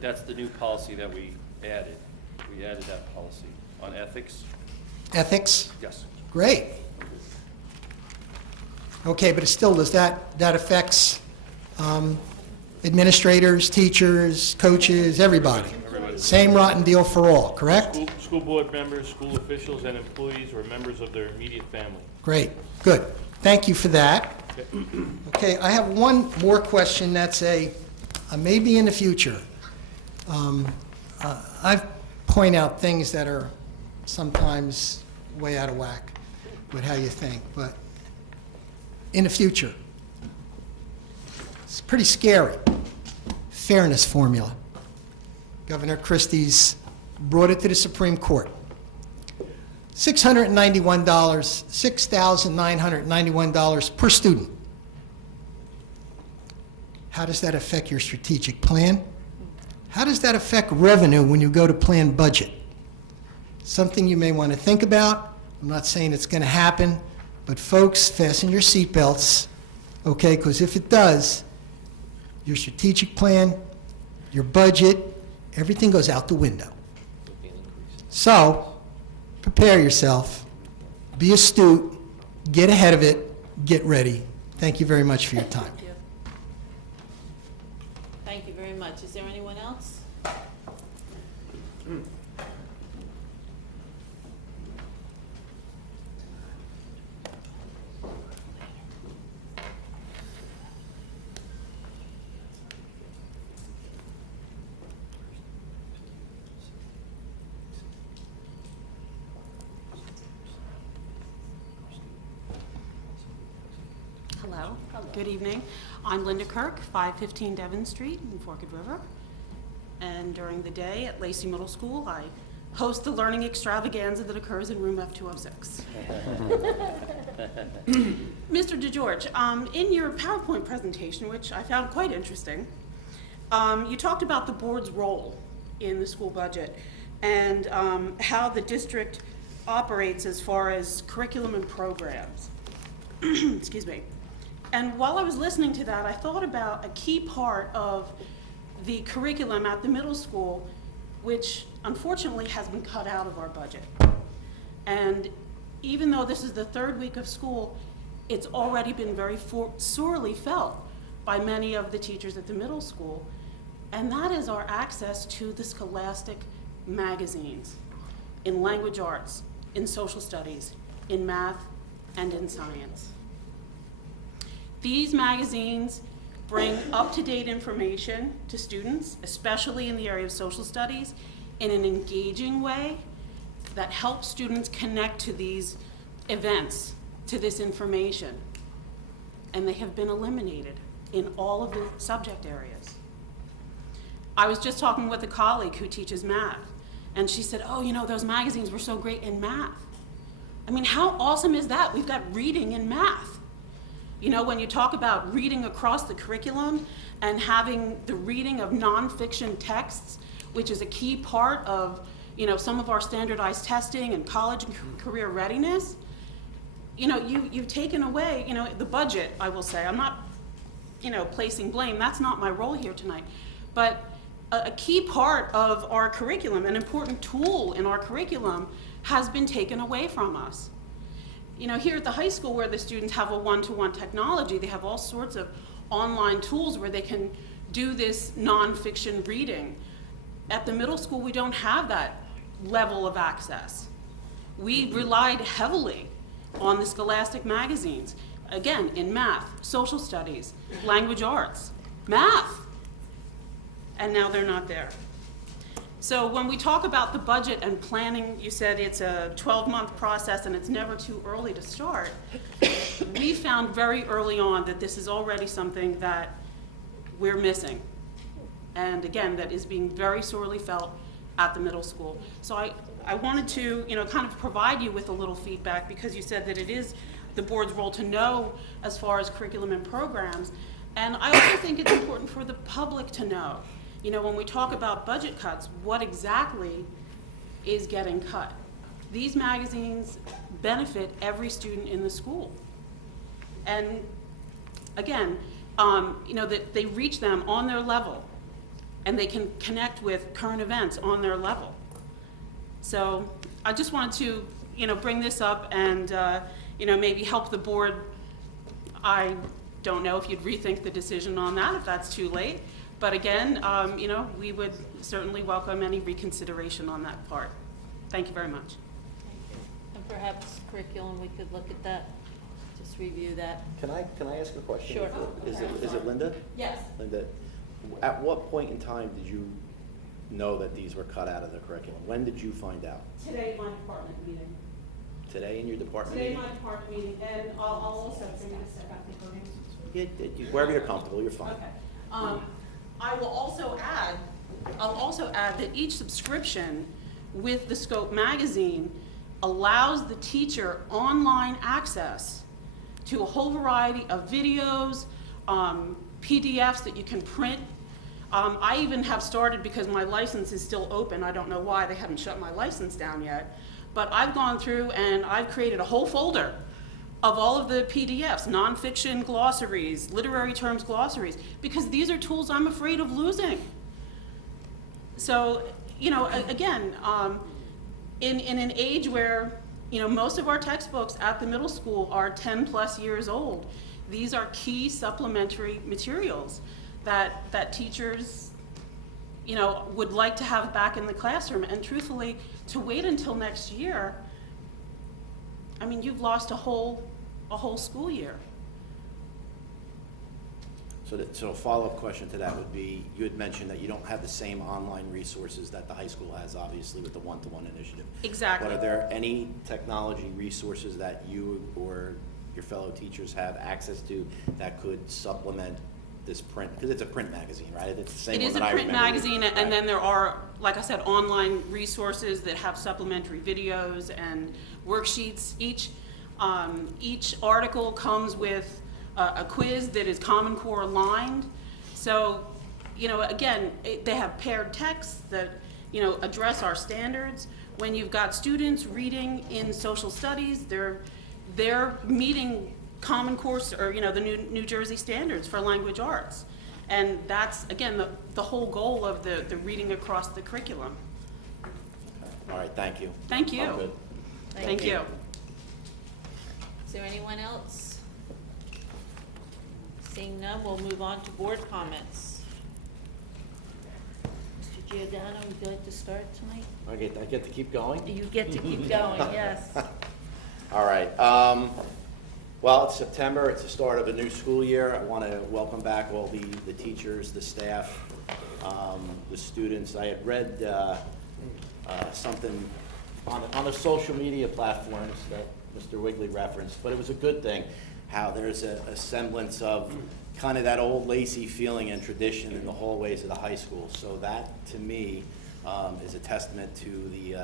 That's the new policy that we added. We added that policy on ethics. Ethics? Yes. Great. Okay, but it still does that affects administrators, teachers, coaches, everybody. Same rotten deal for all, correct? School board members, school officials, and employees or members of their immediate family. Great, good. Thank you for that. Okay, I have one more question that's a maybe in the future. I point out things that are sometimes way out of whack with how you think, but in the future, it's pretty scary. Fairness formula. Governor Christie's brought it to the Supreme Court. $6,991 per student. How does that affect your strategic plan? How does that affect revenue when you go to plan budget? Something you may want to think about. I'm not saying it's going to happen, but folks, fasten your seatbelts, okay? Because if it does, your strategic plan, your budget, everything goes out the window. So, prepare yourself, be astute, get ahead of it, get ready. Thank you very much for your time. Thank you very much. Is there anyone else? Hello. Good evening. I'm Linda Kirk, 515 Devon Street in Forked River. And during the day at Lacey Middle School, I host the learning extravaganza that occurs in room F206. Mr. DeGeorge, in your PowerPoint presentation, which I found quite interesting, you talked about the board's role in the school budget and how the district operates as far as curriculum and programs. Excuse me. And while I was listening to that, I thought about a key part of the curriculum at the middle school, which unfortunately has been cut out of our budget. And even though this is the third week of school, it's already been very sorely felt by many of the teachers at the middle school, and that is our access to the scholastic magazines in language arts, in social studies, in math, and in science. These magazines bring up-to-date information to students, especially in the area of social studies, in an engaging way that helps students connect to these events, to this information. And they have been eliminated in all of the subject areas. I was just talking with a colleague who teaches math, and she said, oh, you know, those magazines were so great in math. I mean, how awesome is that? We've got reading in math. You know, when you talk about reading across the curriculum and having the reading of nonfiction texts, which is a key part of, you know, some of our standardized testing and college and career readiness, you know, you've taken away, you know, the budget, I will say. I'm not, you know, placing blame. That's not my role here tonight. But a key part of our curriculum, an important tool in our curriculum, has been taken away from us. You know, here at the high school where the students have a one-to-one technology, they have all sorts of online tools where they can do this nonfiction reading. At the middle school, we don't have that level of access. We relied heavily on the Scholastic magazines, again, in math, social studies, language arts, math, and now they're not there. So when we talk about the budget and planning, you said it's a 12-month process and it's never too early to start. We found very early on that this is already something that we're missing. And again, that is being very sorely felt at the middle school. So I wanted to, you know, kind of provide you with a little feedback because you said that it is the board's role to know as far as curriculum and programs. And I also think it's important for the public to know. You know, when we talk about budget cuts, what exactly is getting cut? These magazines benefit every student in the school. And again, you know, that they reach them on their level and they can connect with current events on their level. So I just wanted to, you know, bring this up and, you know, maybe help the board. I don't know if you'd rethink the decision on that, if that's too late. But again, you know, we would certainly welcome any reconsideration on that part. Thank you very much. And perhaps curriculum, we could look at that, just review that. Can I ask a question? Sure. Is it Linda? Yes. Linda, at what point in time did you know that these were cut out of the curriculum? When did you find out? Today in my department meeting. Today in your department Today in meeting? my department meeting, and I'll also bring it a step back to podium. Wherever you're comfortable, you're fine. Okay. I will also add, I'll also add that each subscription with the Scope magazine allows the teacher online access to a whole variety of videos, PDFs that you can print. I even have started, because my license is still open, I don't know why they haven't shut my license down yet, but I've gone through and I've created a whole folder of all of the PDFs, nonfiction glossaries, literary terms glossaries, because these are tools I'm afraid of losing. So, you know, again, in an age where, you know, most of our textbooks at the middle school are 10+ years old, these are key supplementary materials that teachers, you know, would like to have back in the classroom. And truthfully, to wait until next year, I mean, you've lost a whole school year. So a follow-up question to that would be, you had mentioned that you don't have the same online resources that the high school has, obviously, with the one-to-one initiative. Exactly. But are there any technology resources that you or your fellow teachers have access to that could supplement this print? Because it's a print magazine, right? It's the same one that I remember. It is a print magazine, and then there are, like I said, online resources that have supplementary videos and worksheets. Each article comes with a quiz that is Common Core aligned. So, you know, again, they have paired texts that, you know, address our standards. When you've got students reading in social studies, they're meeting Common Core, or, you know, the New Jersey standards for language arts. And that's, again, the whole goal of the reading across the curriculum. All right, thank you. Thank you. I'm good. Thank you. Is there anyone else? Seeing none, we'll move on to board comments. Mr. Giordano, would you like to start tonight? I get to keep going? You get to keep going, yes. All right. Well, it's September. It's the start of a new school year. I want to welcome back all the teachers, the staff, the students. I had read something on the social media platforms that Mr. Wigley referenced, but it was a good thing, how there's a semblance of kind of that old Lacey feeling and tradition in the hallways of the high school. So that, to me, is a testament to the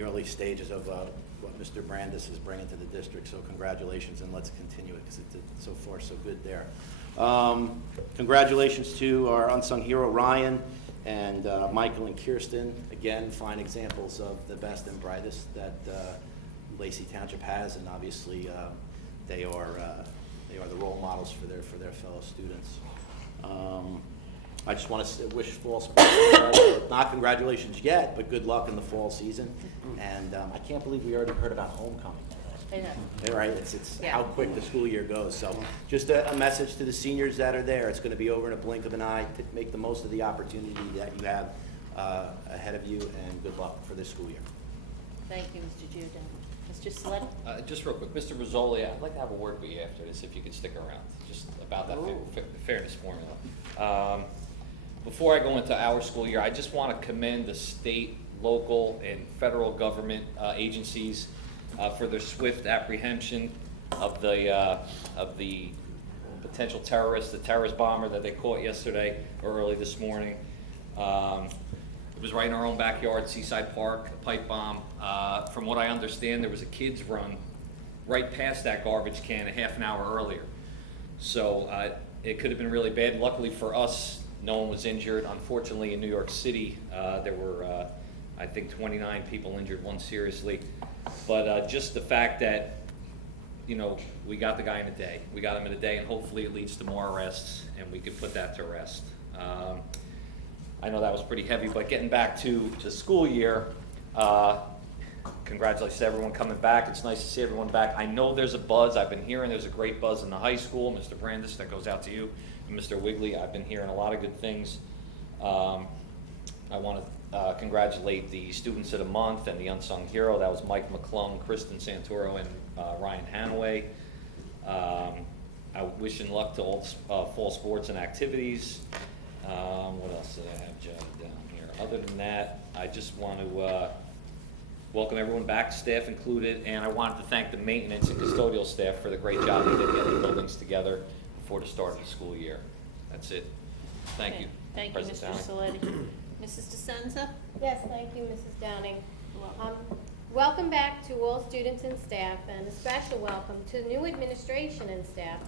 early stages of what Mr. Brandis is bringing to the district. So congratulations, and let's continue it, because it's so far so good there. Congratulations to our unsung hero, Ryan, and Michael and Kirsten. Again, fine examples of the best and brightest that Lacey Township has, and obviously they are the role models for their fellow students. I just want to wish fall sports, not congratulations yet, but good luck in the fall season. And I can't believe we already heard about homecoming. I know. Yeah, right, it's Yeah. how quick the school year goes. So just a message to the seniors that are there. It's going to be over in a blink of an eye. To make the most of the opportunity that you have ahead of you, and good luck for this school year. Thank you, Mr. Giordano. Mr. Sleddy? Just real quick, Mr. Rizzoli, I'd like to have a word with you after this, if you could stick around, just about that fairness formula. Before I go into our school year, I just want to commend the state, local, and federal government agencies for their swift apprehension of the potential terrorist, the terrorist bomber that they caught yesterday or early this morning. It was right in our own backyard, Seaside Park, a pipe bomb. From what I understand, there was a kids run right past that garbage can a half an hour earlier. So it could have been really bad. Luckily for us, no one was injured. Unfortunately, in New York City, there were, I think, 29 people injured, one seriously. But just the fact that, you know, we got the guy in a day. We got him in a day, and hopefully it leads to more arrests, and we could put that to rest. I know that was pretty heavy, but getting back to school year, congratulations to everyone coming back. It's nice to see everyone back. I know there's a buzz. I've been hearing there's a great buzz in the high school. Mr. Brandis, that goes out to you. And Mr. Wigley, I've been hearing a lot of good things. I want to congratulate the Students of the Month and the Unsung Hero. That was Mike McClung, Kristen Santoro, and Ryan Hanaway. I wish and luck to all fall sports and activities. What else did I have jotted down here? Other than that, I just want to welcome everyone back, staff included, and I wanted to thank the maintenance and custodial staff for the great job they did getting the buildings together before the start of the school year. That's it. Thank you. Thank you, President Mr. Downing. Saletti. Mrs. DeSenza? Yes, thank you, Mrs. Downing. Welcome back to all students and staff, and a special welcome to the new administration and staff.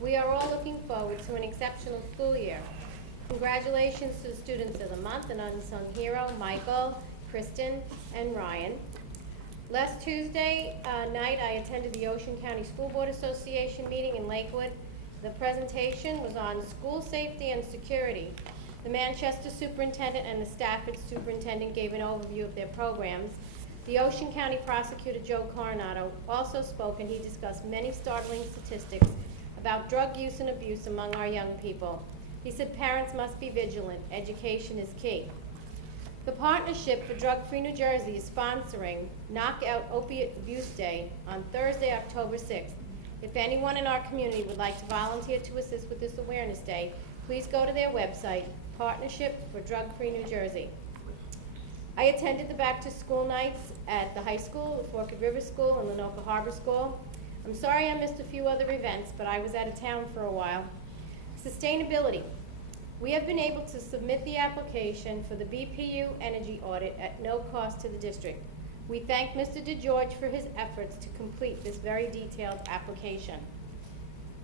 We are all looking forward to an exceptional school year. Congratulations to the Students of the Month and Unsung Hero, Michael, Kristen, and Ryan. Last Tuesday night, I attended the Ocean County School Board Association meeting in Lakewood. The presentation was on school safety and security. The Manchester superintendent and the Stafford superintendent gave an overview of their programs. The Ocean County prosecutor, Joe Coronado, also spoke, and he discussed many startling statistics about drug use and abuse among our young people. He said parents must be vigilant. Education is key. The Partnership for Drug-Free New Jersey is sponsoring Knockout Opiate Abuse Day on Thursday, October 6th. If anyone in our community would like to volunteer to assist with this awareness day, please go to their website, Partnership for Drug-Free New Jersey. I attended the back-to-school nights at the high school, the Forked River School, and Lenoka Harbor School. I'm sorry I missed a few other events, but I was out of town for a while. Sustainability. We have been able to submit the application for the BPU energy audit at no cost to the district. We thank Mr. DeGeorge for his efforts to complete this very detailed application.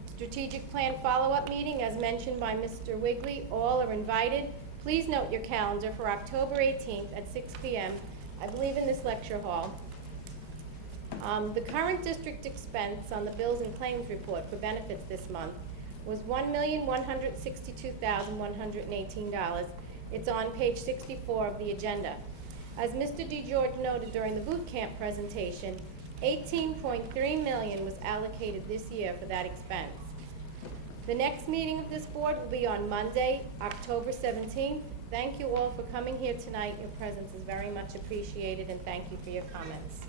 Strategic plan follow-up meeting, as mentioned by Mr. Wigley, all are invited. Please note your calendar for October 18th at 6 p.m., I believe in this lecture hall. The current district expense on the bills and claims report for benefits this month was $1,162,118. It's on page 64 of the agenda. As Mr. DeGeorge noted during the boot camp presentation, $18.3 million was allocated this year for that expense. The next meeting of this board will be on Monday, October 17th. Thank you all for coming here tonight. Your presence is very much appreciated, and thank you for your comments.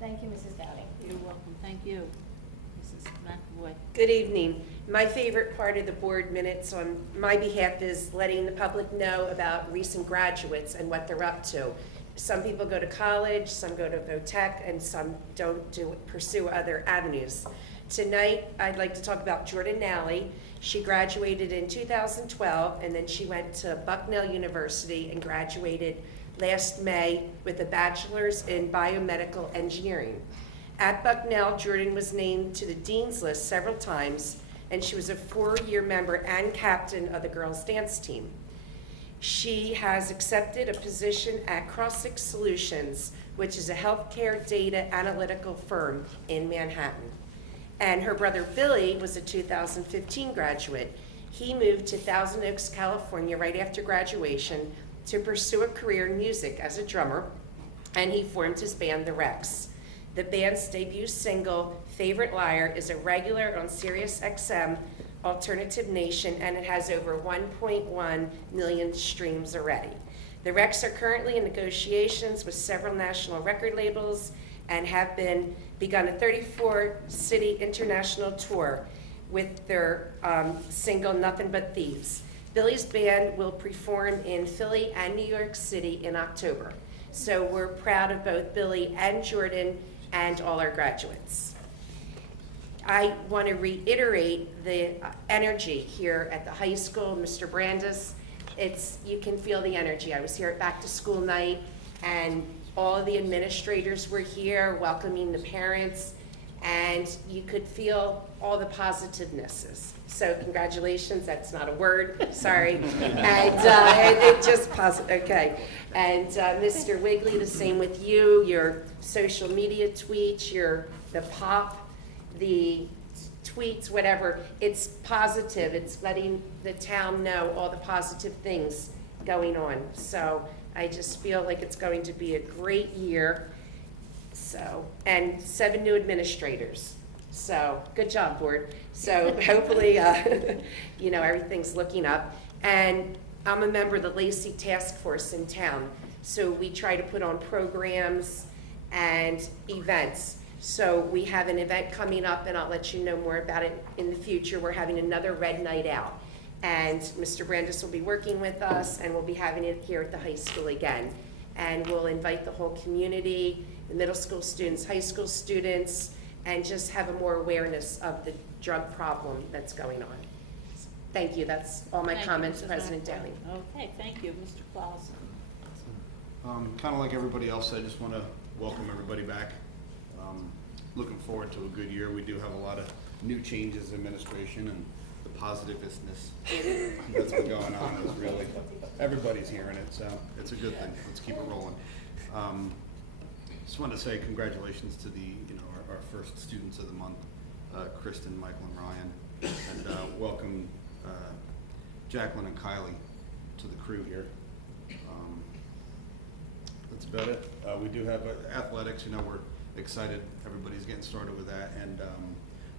Thank you, Mrs. Downing. You're welcome. Thank you. Mrs. McAvoy. Good evening. My favorite part of the board minutes on my behalf is letting the public know about recent graduates and what they're up to. Some people go to college, some go to VOTech, and some don't pursue other avenues. Tonight, I'd like to talk about Jordan Nally. She graduated in 2012, and then she went to Bucknell University and graduated last May with a bachelor's in biomedical engineering. At Bucknell, Jordan was named to the Dean's List several times, and she was a 4-year member and captain of the girls' dance team. She has accepted a position at Crossix Solutions, which is a healthcare data analytical firm in Manhattan. And her brother Billy was a 2015 graduate. He moved to Thousand Oaks, California right after graduation to pursue a career in music as a drummer, and he formed his band, The Rex. The band's debut single, Favorite Liar, is a regular on Sirius XM Alternative Nation, and it has over 1.1 million streams already. The Rex are currently in negotiations with several national record labels and have begun a 34-city international tour with their single, Nothing But Thieves. Billy's band will perform in Philly and New York City in October. So we're proud of both Billy and Jordan and all our graduates. I want to reiterate the energy here at the high school. Mr. Brandis, you can feel the energy. I was here at back to school night, and all of the administrators were here welcoming the parents, and you could feel all the positivenesses. So congratulations, that's not a word, sorry. And it just positive, okay. And Mr. Wigley, the same with you, your social media tweets, the pop, the tweets, whatever, it's positive. It's letting the town know all the positive things going on. So I just feel like it's going to be a great year. So, and 7 new administrators. So good job, board. So hopefully, everything's looking up. And I'm a member of the Lacey Task Force in town. So we try to put on programs and events. So we have an event coming up, and I'll let you know more about it in the future. We're having another Red Night Out. And Mr. Brandis will be working with us, and we'll be having it here at the high school again. And we'll invite the whole community, the middle school students, high school students, and just have a more awareness of the drug problem that's going on. Thank you. That's all my comments, President Downey. Okay, thank you. Mr. Clausen. Kind of like everybody else, I just want to welcome everybody back. Looking forward to a good year. We do have a lot of new changes in administration, and the positiveness that's been going on is really, everybody's hearing it, so it's a good thing. Let's keep it rolling. Just wanted to say congratulations to our first students of the month, Kristen, Michael, and Ryan, and welcome Jacqueline and Kylie to the crew here. That's about it. We do have athletics. We're excited. Everybody's getting started with that, and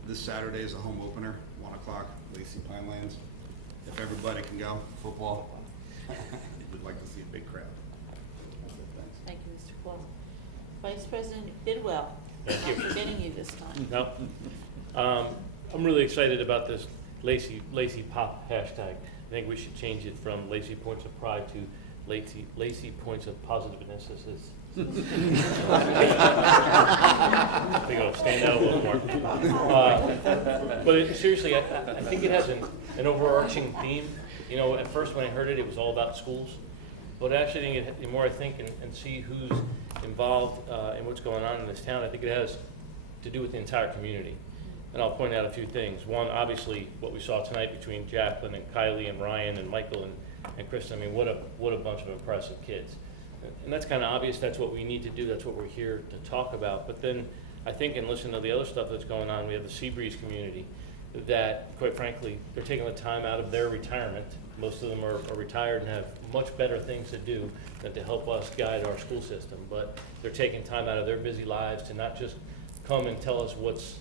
this Saturday is a home opener, 1 o'clock, Lacey Pinelands. If everybody can go, football. We'd like to see a big crowd. Thank you, Mr. Clausen. Vice President Bidwell. Thank you. Not forgetting you this time. No. I'm really excited about this Lacey Pop hashtag. I think we should change it from Lacey Points of Pride to Lacey Points of Positiveness. I think it'll stand out a little more. But seriously, I think it has an overarching theme. At first when I heard it, it was all about schools. But actually, the more I think and see who's involved in what's going on in this town, I think it has to do with the entire community. And I'll point out a few things. One, obviously, what we saw tonight between Jacqueline and Kylie and Ryan and Michael and Kristen. I mean, what a bunch of impressive kids. And that's kind of obvious. That's what we need to do. That's what we're here to talk about. But then I think in listening to the other stuff that's going on, we have the Seabreeze community that, quite frankly, they're taking the time out of their retirement. Most of them are retired and have much better things to do than to help us guide our school system. But they're taking time out of their busy lives to not just come and tell us what's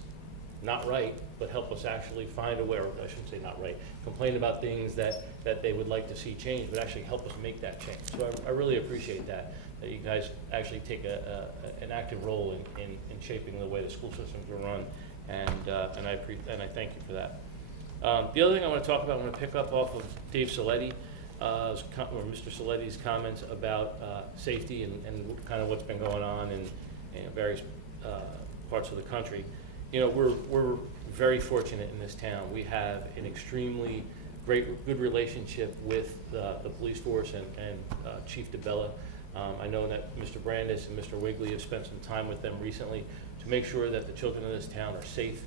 not right, but help us actually find a way, or I shouldn't say not right, complain about things that they would like to see change, but actually help us make that change. So I really appreciate that you guys actually take an active role in shaping the way the school systems are run, and I thank you for that. The other thing I want to talk about, I want to pick up off of Dave Saletti. or Mr. Saletti's comments about safety and kind of what's been going on in various parts of the country. You know, we're very fortunate in this town. We have an extremely good relationship with the police force and Chief DeBella. I know that Mr. Brandis and Mr. Wigley have spent some time with them recently to make sure that the children of this town are safe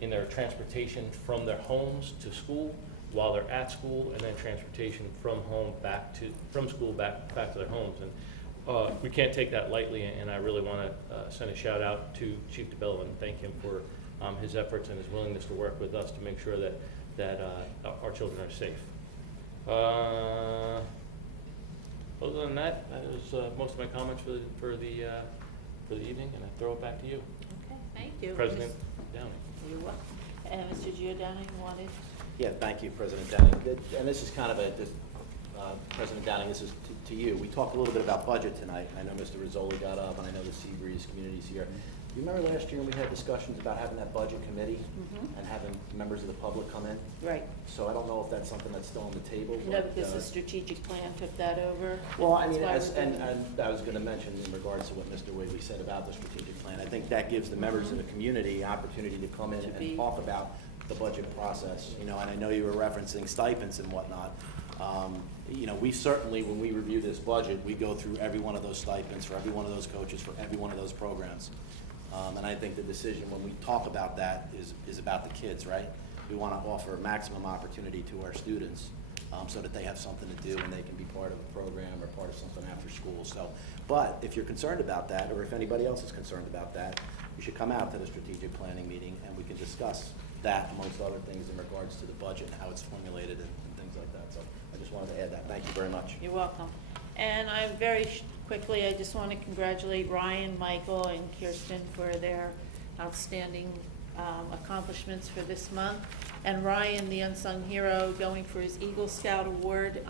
in their transportation from their homes to school, while they're at school, and then transportation from school back to their homes. And we can't take that lightly, and I really want to send a shout out to Chief DeBella and thank him for his efforts and his willingness to work with us to make sure that our children are safe. Other than that, that was most of my comments for the evening, and I throw it back to you. Okay, thank you. President Downing. You're welcome. And Mr. Giordano, you wanted? Yeah, thank you, President Downing. And this is kind of President Downing, this is to you. We talked a little bit about budget tonight. I know Mr. Rizzoli got up, and I know the Seabreeze community's here. You remember last year we had discussions about having that budget committee and having members of the public come in? Right. So I don't know if that's something that's still on the table. No, but, because the strategic plan took that over. Well, I mean, That's why we're doing and I was going to mention in regards to what Mr. Wigley said about the strategic plan, I think that gives the members of the community opportunity to come in and talk about the budget process, you know, and I know you were referencing stipends and whatnot. You know, we certainly, when we review this budget, we go through every one of those stipends for every one of those coaches, for every one of those programs. And I think the decision when we talk about that is about the kids, right? We want to offer maximum opportunity to our students so that they have something to do and they can be part of a program or part of something after school. So, but if you're concerned about that, or if anybody else is concerned about that, you should come out to the strategic planning meeting and we can discuss that amongst other things in regards to the budget and how it's formulated and things like that. So I just wanted to add that. Thank you very much. You're welcome. And I quickly, I just want to congratulate Ryan, Michael, and Kirsten for their outstanding accomplishments for this month. And Ryan, the unsung hero, going for his Eagle Scout Award.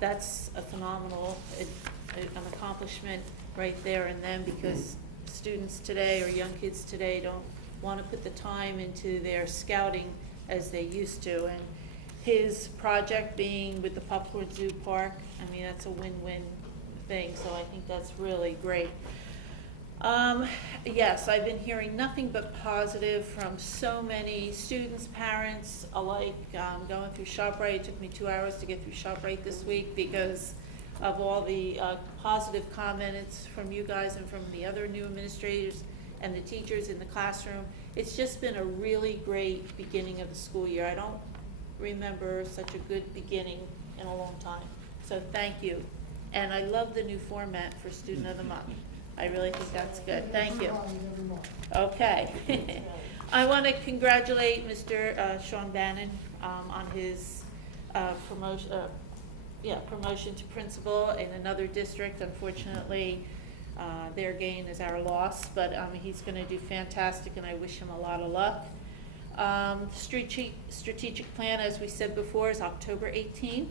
That's a phenomenal an accomplishment right there and then, because students today or young kids today don't want to put the time into their scouting as they used to. And his project being with the Popcorn Zoo Park, I mean, that's a win-win thing, so I think that's really great. Yes, I've been hearing nothing but positive from so many students, parents alike. Going through ShopRite, it took me 2 hours to get through ShopRite this week because of all the positive comments from you guys and from the other new administrators and the teachers in the classroom. It's just been a really great beginning of the school year. I don't remember such a good beginning in a long time. So thank you. And I love the new format for Student of the Month. I really think that's good. Thank you. Okay. I want to congratulate Mr. Sean Bannon on his promotion to principal in another district. Unfortunately, their gain is our loss, but he's going to do fantastic, and I wish him a lot of luck. Strategic plan, as we said before, is October 18th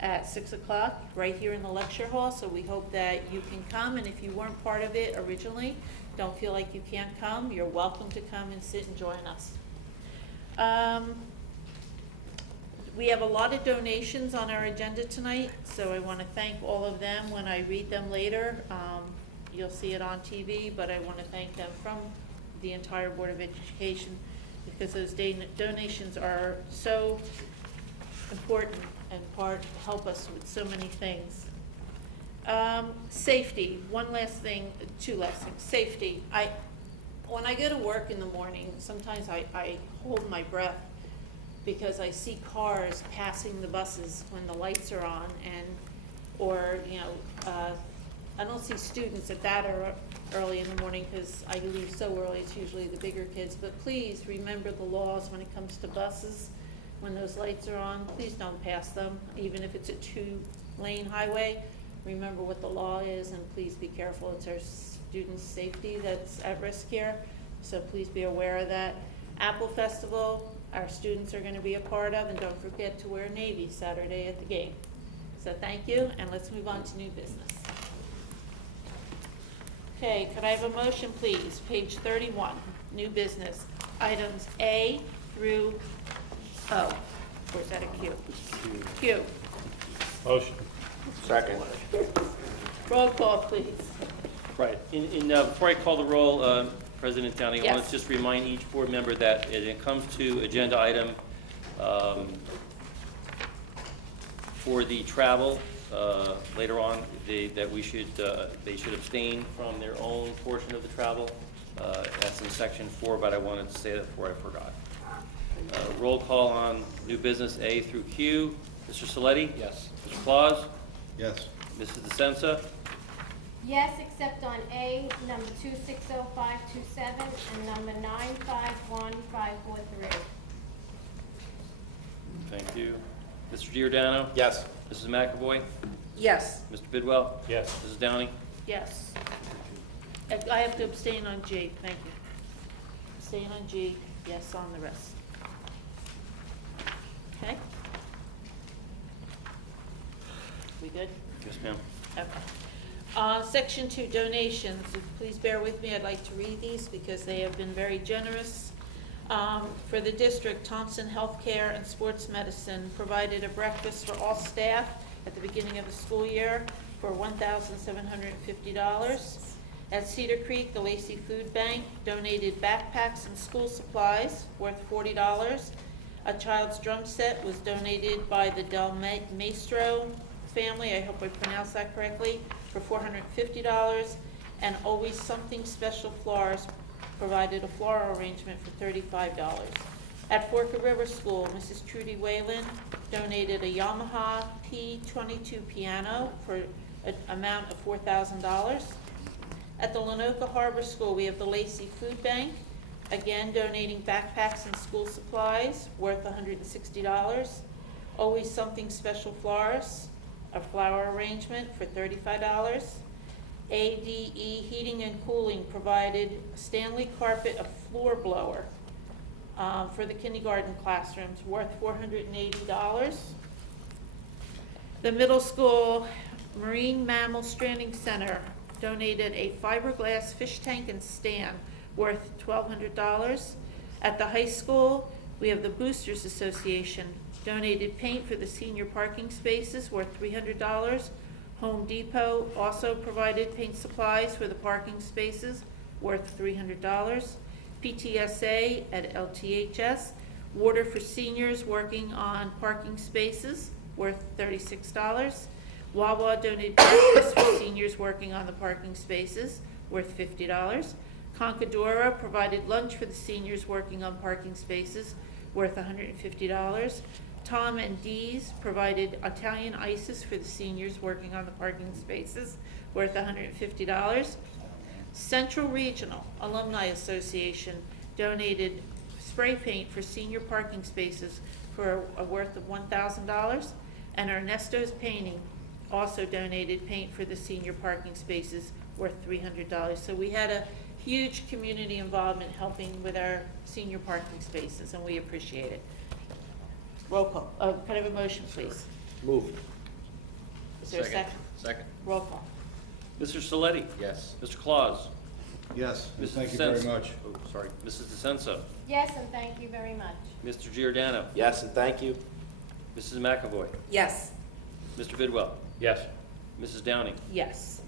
at 6 o'clock right here in the lecture hall, so we hope that you can come, and if you weren't part of it originally, don't feel like you can't come. You're welcome to come and sit and join us. We have a lot of donations on our agenda tonight, so I want to thank all of them. When I read them later, you'll see it on TV, but I want to thank them from the entire Board of Education, because those donations are so important and help us with so many things. Safety, one last thing, two last things. Safety, when I go to work in the morning, sometimes I hold my breath because I see cars passing the buses when the lights are on, or I don't see students at that early in the morning because I leave so early. It's usually the bigger kids. But please remember the laws when it comes to buses. When those lights are on, please don't pass them, even if it's a 2-lane highway. Remember what the law is, and please be careful. It's our students' safety that's at risk here, so please be aware of that. Apple Festival, our students are going to be a part of, and don't forget to wear navy Saturday at the game. So thank you, and let's move on to new business. Okay, could I have a motion, please? Page 31, new business, items A through O. Or is that a Q? Q. Motion. Second. Roll call, please. Right. Before I call the roll, President Downing, I want Yes. to just remind each board member that when it comes to agenda item for the travel later on, that we should, they should abstain from their own portion of the travel. That's in section 4, but I wanted to say that before I forgot. Roll call on new business A through Q. Mr. Saletti? Yes. Mr. Claus? Yes. Mrs. DeSenza? Yes, except on A, number 260527 and number 951543. Thank you. Mr. Giordano? Yes. Mrs. McAvoy? Yes. Mr. Bidwell? Yes. Mrs. Downing? Yes. I have to abstain on G, thank you. Abstain on G, yes on the rest. Okay? We good? Yes, ma'am. Okay. Section 2, donations. Please bear with me, I'd like to read these because they have been very generous. For the district, Thompson Healthcare and Sports Medicine provided a breakfast for all staff at the beginning of the school year for $1,750. At Cedar Creek, the Lacey Food Bank donated backpacks and school supplies worth $40. A child's drum set was donated by the Del Maestro family, I hope I pronounced that correctly, for $450. And Always Something Special Flowers provided a floral arrangement for $35. At Forked River School, Mrs. Trudy Whalen donated a Yamaha P22 piano for an amount of $4,000. At the Lenoka Harbor School, we have the Lacey Food Bank, again donating backpacks and school supplies worth $160. Always Something Special Flowers, a flower arrangement for $35. ADE Heating and Cooling provided Stanley Carpet, a floor blower for the kindergarten classrooms worth $480. The middle school Marine Mammal Stranding Center donated a fiberglass fish tank and stand worth $1,200. At the high school, we have the Boosters Association donated paint for the senior parking spaces worth $300. Home Depot also provided paint supplies for the parking spaces worth $300. PTSA at LTHS, water for seniors working on parking spaces worth $36. Wawa donated breakfast for seniors working on the parking spaces worth $50. Concadora provided lunch for the seniors working on parking spaces worth $150. Tom and Dee's provided Italian ices for the seniors working on the parking spaces worth $150. Central Regional Alumni Association donated spray paint for senior parking spaces for a worth of $1,000. And Ernesto's Painting also donated paint for the senior parking spaces worth $300. So we had a huge community involvement helping with our senior parking spaces, and we appreciate it. Roll call. Can I have a motion, please? Move. Is there a second? Second. Roll call. Mr. Saletti? Yes. Mr. Claus? Yes, and Mrs. thank you very DeSenza? much. Oh, sorry. Mrs. DeSenza? Yes, and thank you very much. Mr. Giordano? Yes, and thank you. Mrs. McAvoy? Yes. Mr. Bidwell? Yes. Mrs. Downing? Yes.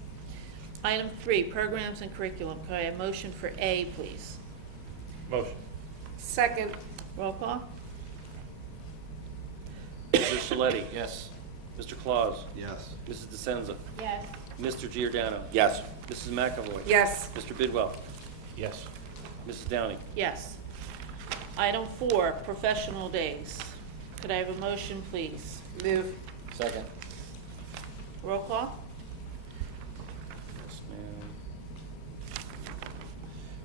Item 3, programs and curriculum. Could I have a motion for A, please? Motion. Second. Roll call. Mr. Saletti? Yes. Mr. Claus? Yes. Mrs. DeSenza? Yes. Mr. Giordano? Yes. Mrs. McAvoy? Yes. Mr. Bidwell? Yes. Mrs. Downing? Yes. Item 4, professional days. Could I have a motion, please? Move. Second. Roll call. Yes,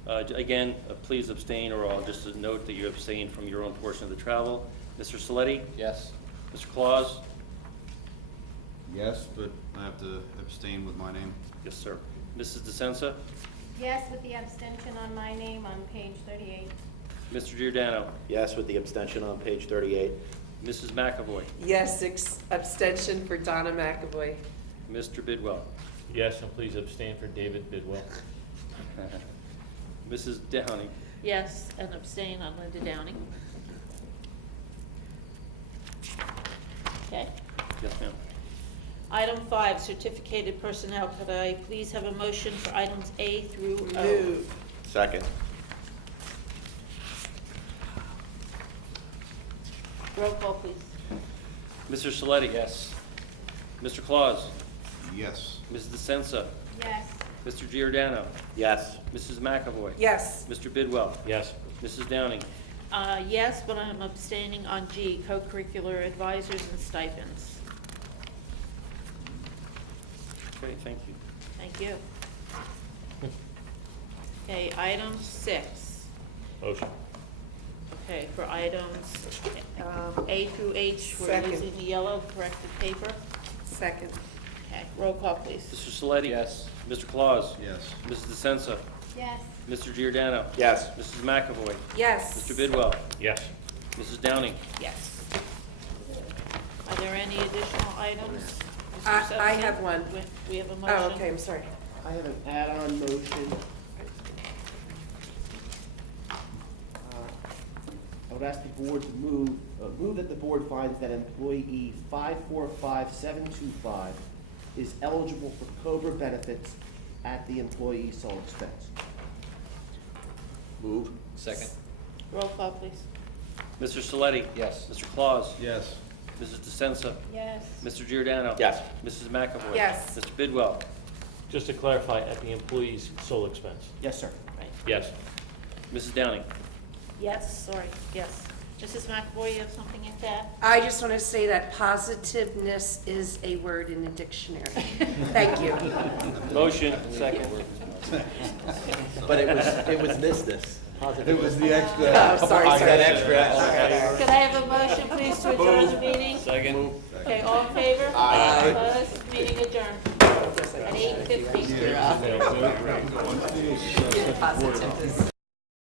ma'am. Again, please abstain, or I'll just note that you abstain from your own portion of the travel. Mr. Saletti? Yes. Mr. Claus? Yes, but I have to abstain with my name. Yes, sir. Mrs. DeSenza? Yes, with the abstention on my name on page 38. Mr. Giordano? Yes, with the abstention on page 38. Mrs. McAvoy? Yes, abstention for Donna McAvoy. Mr. Bidwell? Yes, and please abstain for David Bidwell. Mrs. Downing? Yes, and abstain on Linda Downing. Okay. Yes, ma'am. Item 5, certificated personnel. Could I please have a motion for items A through O? Move. Second. Roll call, please. Mr. Saletti? Yes. Mr. Claus? Yes. Mrs. DeSenza? Yes. Mr. Giordano? Yes. Mrs. McAvoy? Yes. Mr. Bidwell? Yes. Mrs. Downing? Yes, but I'm abstaining on G, co-curricular advisors and stipends. Okay, thank you. Thank you. Okay, item 6. Motion. Okay, for items A through H, we're Second. using the yellow corrected paper. Second. Okay, roll call, please. Mr. Saletti? Yes. Mr. Claus? Yes. Mrs. DeSenza? Yes. Mr. Giordano? Yes. Mrs. McAvoy? Yes. Mr. Bidwell? Yes. Mrs. Downing? Yes. Are there any additional items? Mr. I Substitute? have one. We have a motion. Oh, okay, I'm sorry. I have an add-on motion. I would ask the board to move that the board finds that employee 545725 is eligible for COBRA benefits at the employee's sole expense. Move. Second. Roll call, please. Mr. Saletti? Yes. Mr. Claus? Yes. Mrs. DeSenza? Yes. Mr. Giordano? Yes. Mrs. McAvoy? Yes. Mr. Bidwell? Just to clarify, at the employee's sole expense. Yes, sir. Right. Yes. Mrs. Downing? Yes, sorry, yes. Mrs. McAvoy, you have something to add? I just want to say that positiveness is a word in the dictionary. Thank you. Motion. Second. But it was this. It was the extra. Oh, sorry, That sorry. extra. Could I have a motion, please, to adjourn the meeting? Second. Okay, all in favor? Aye. Opposed? Meeting adjourned at 8:50. Positive.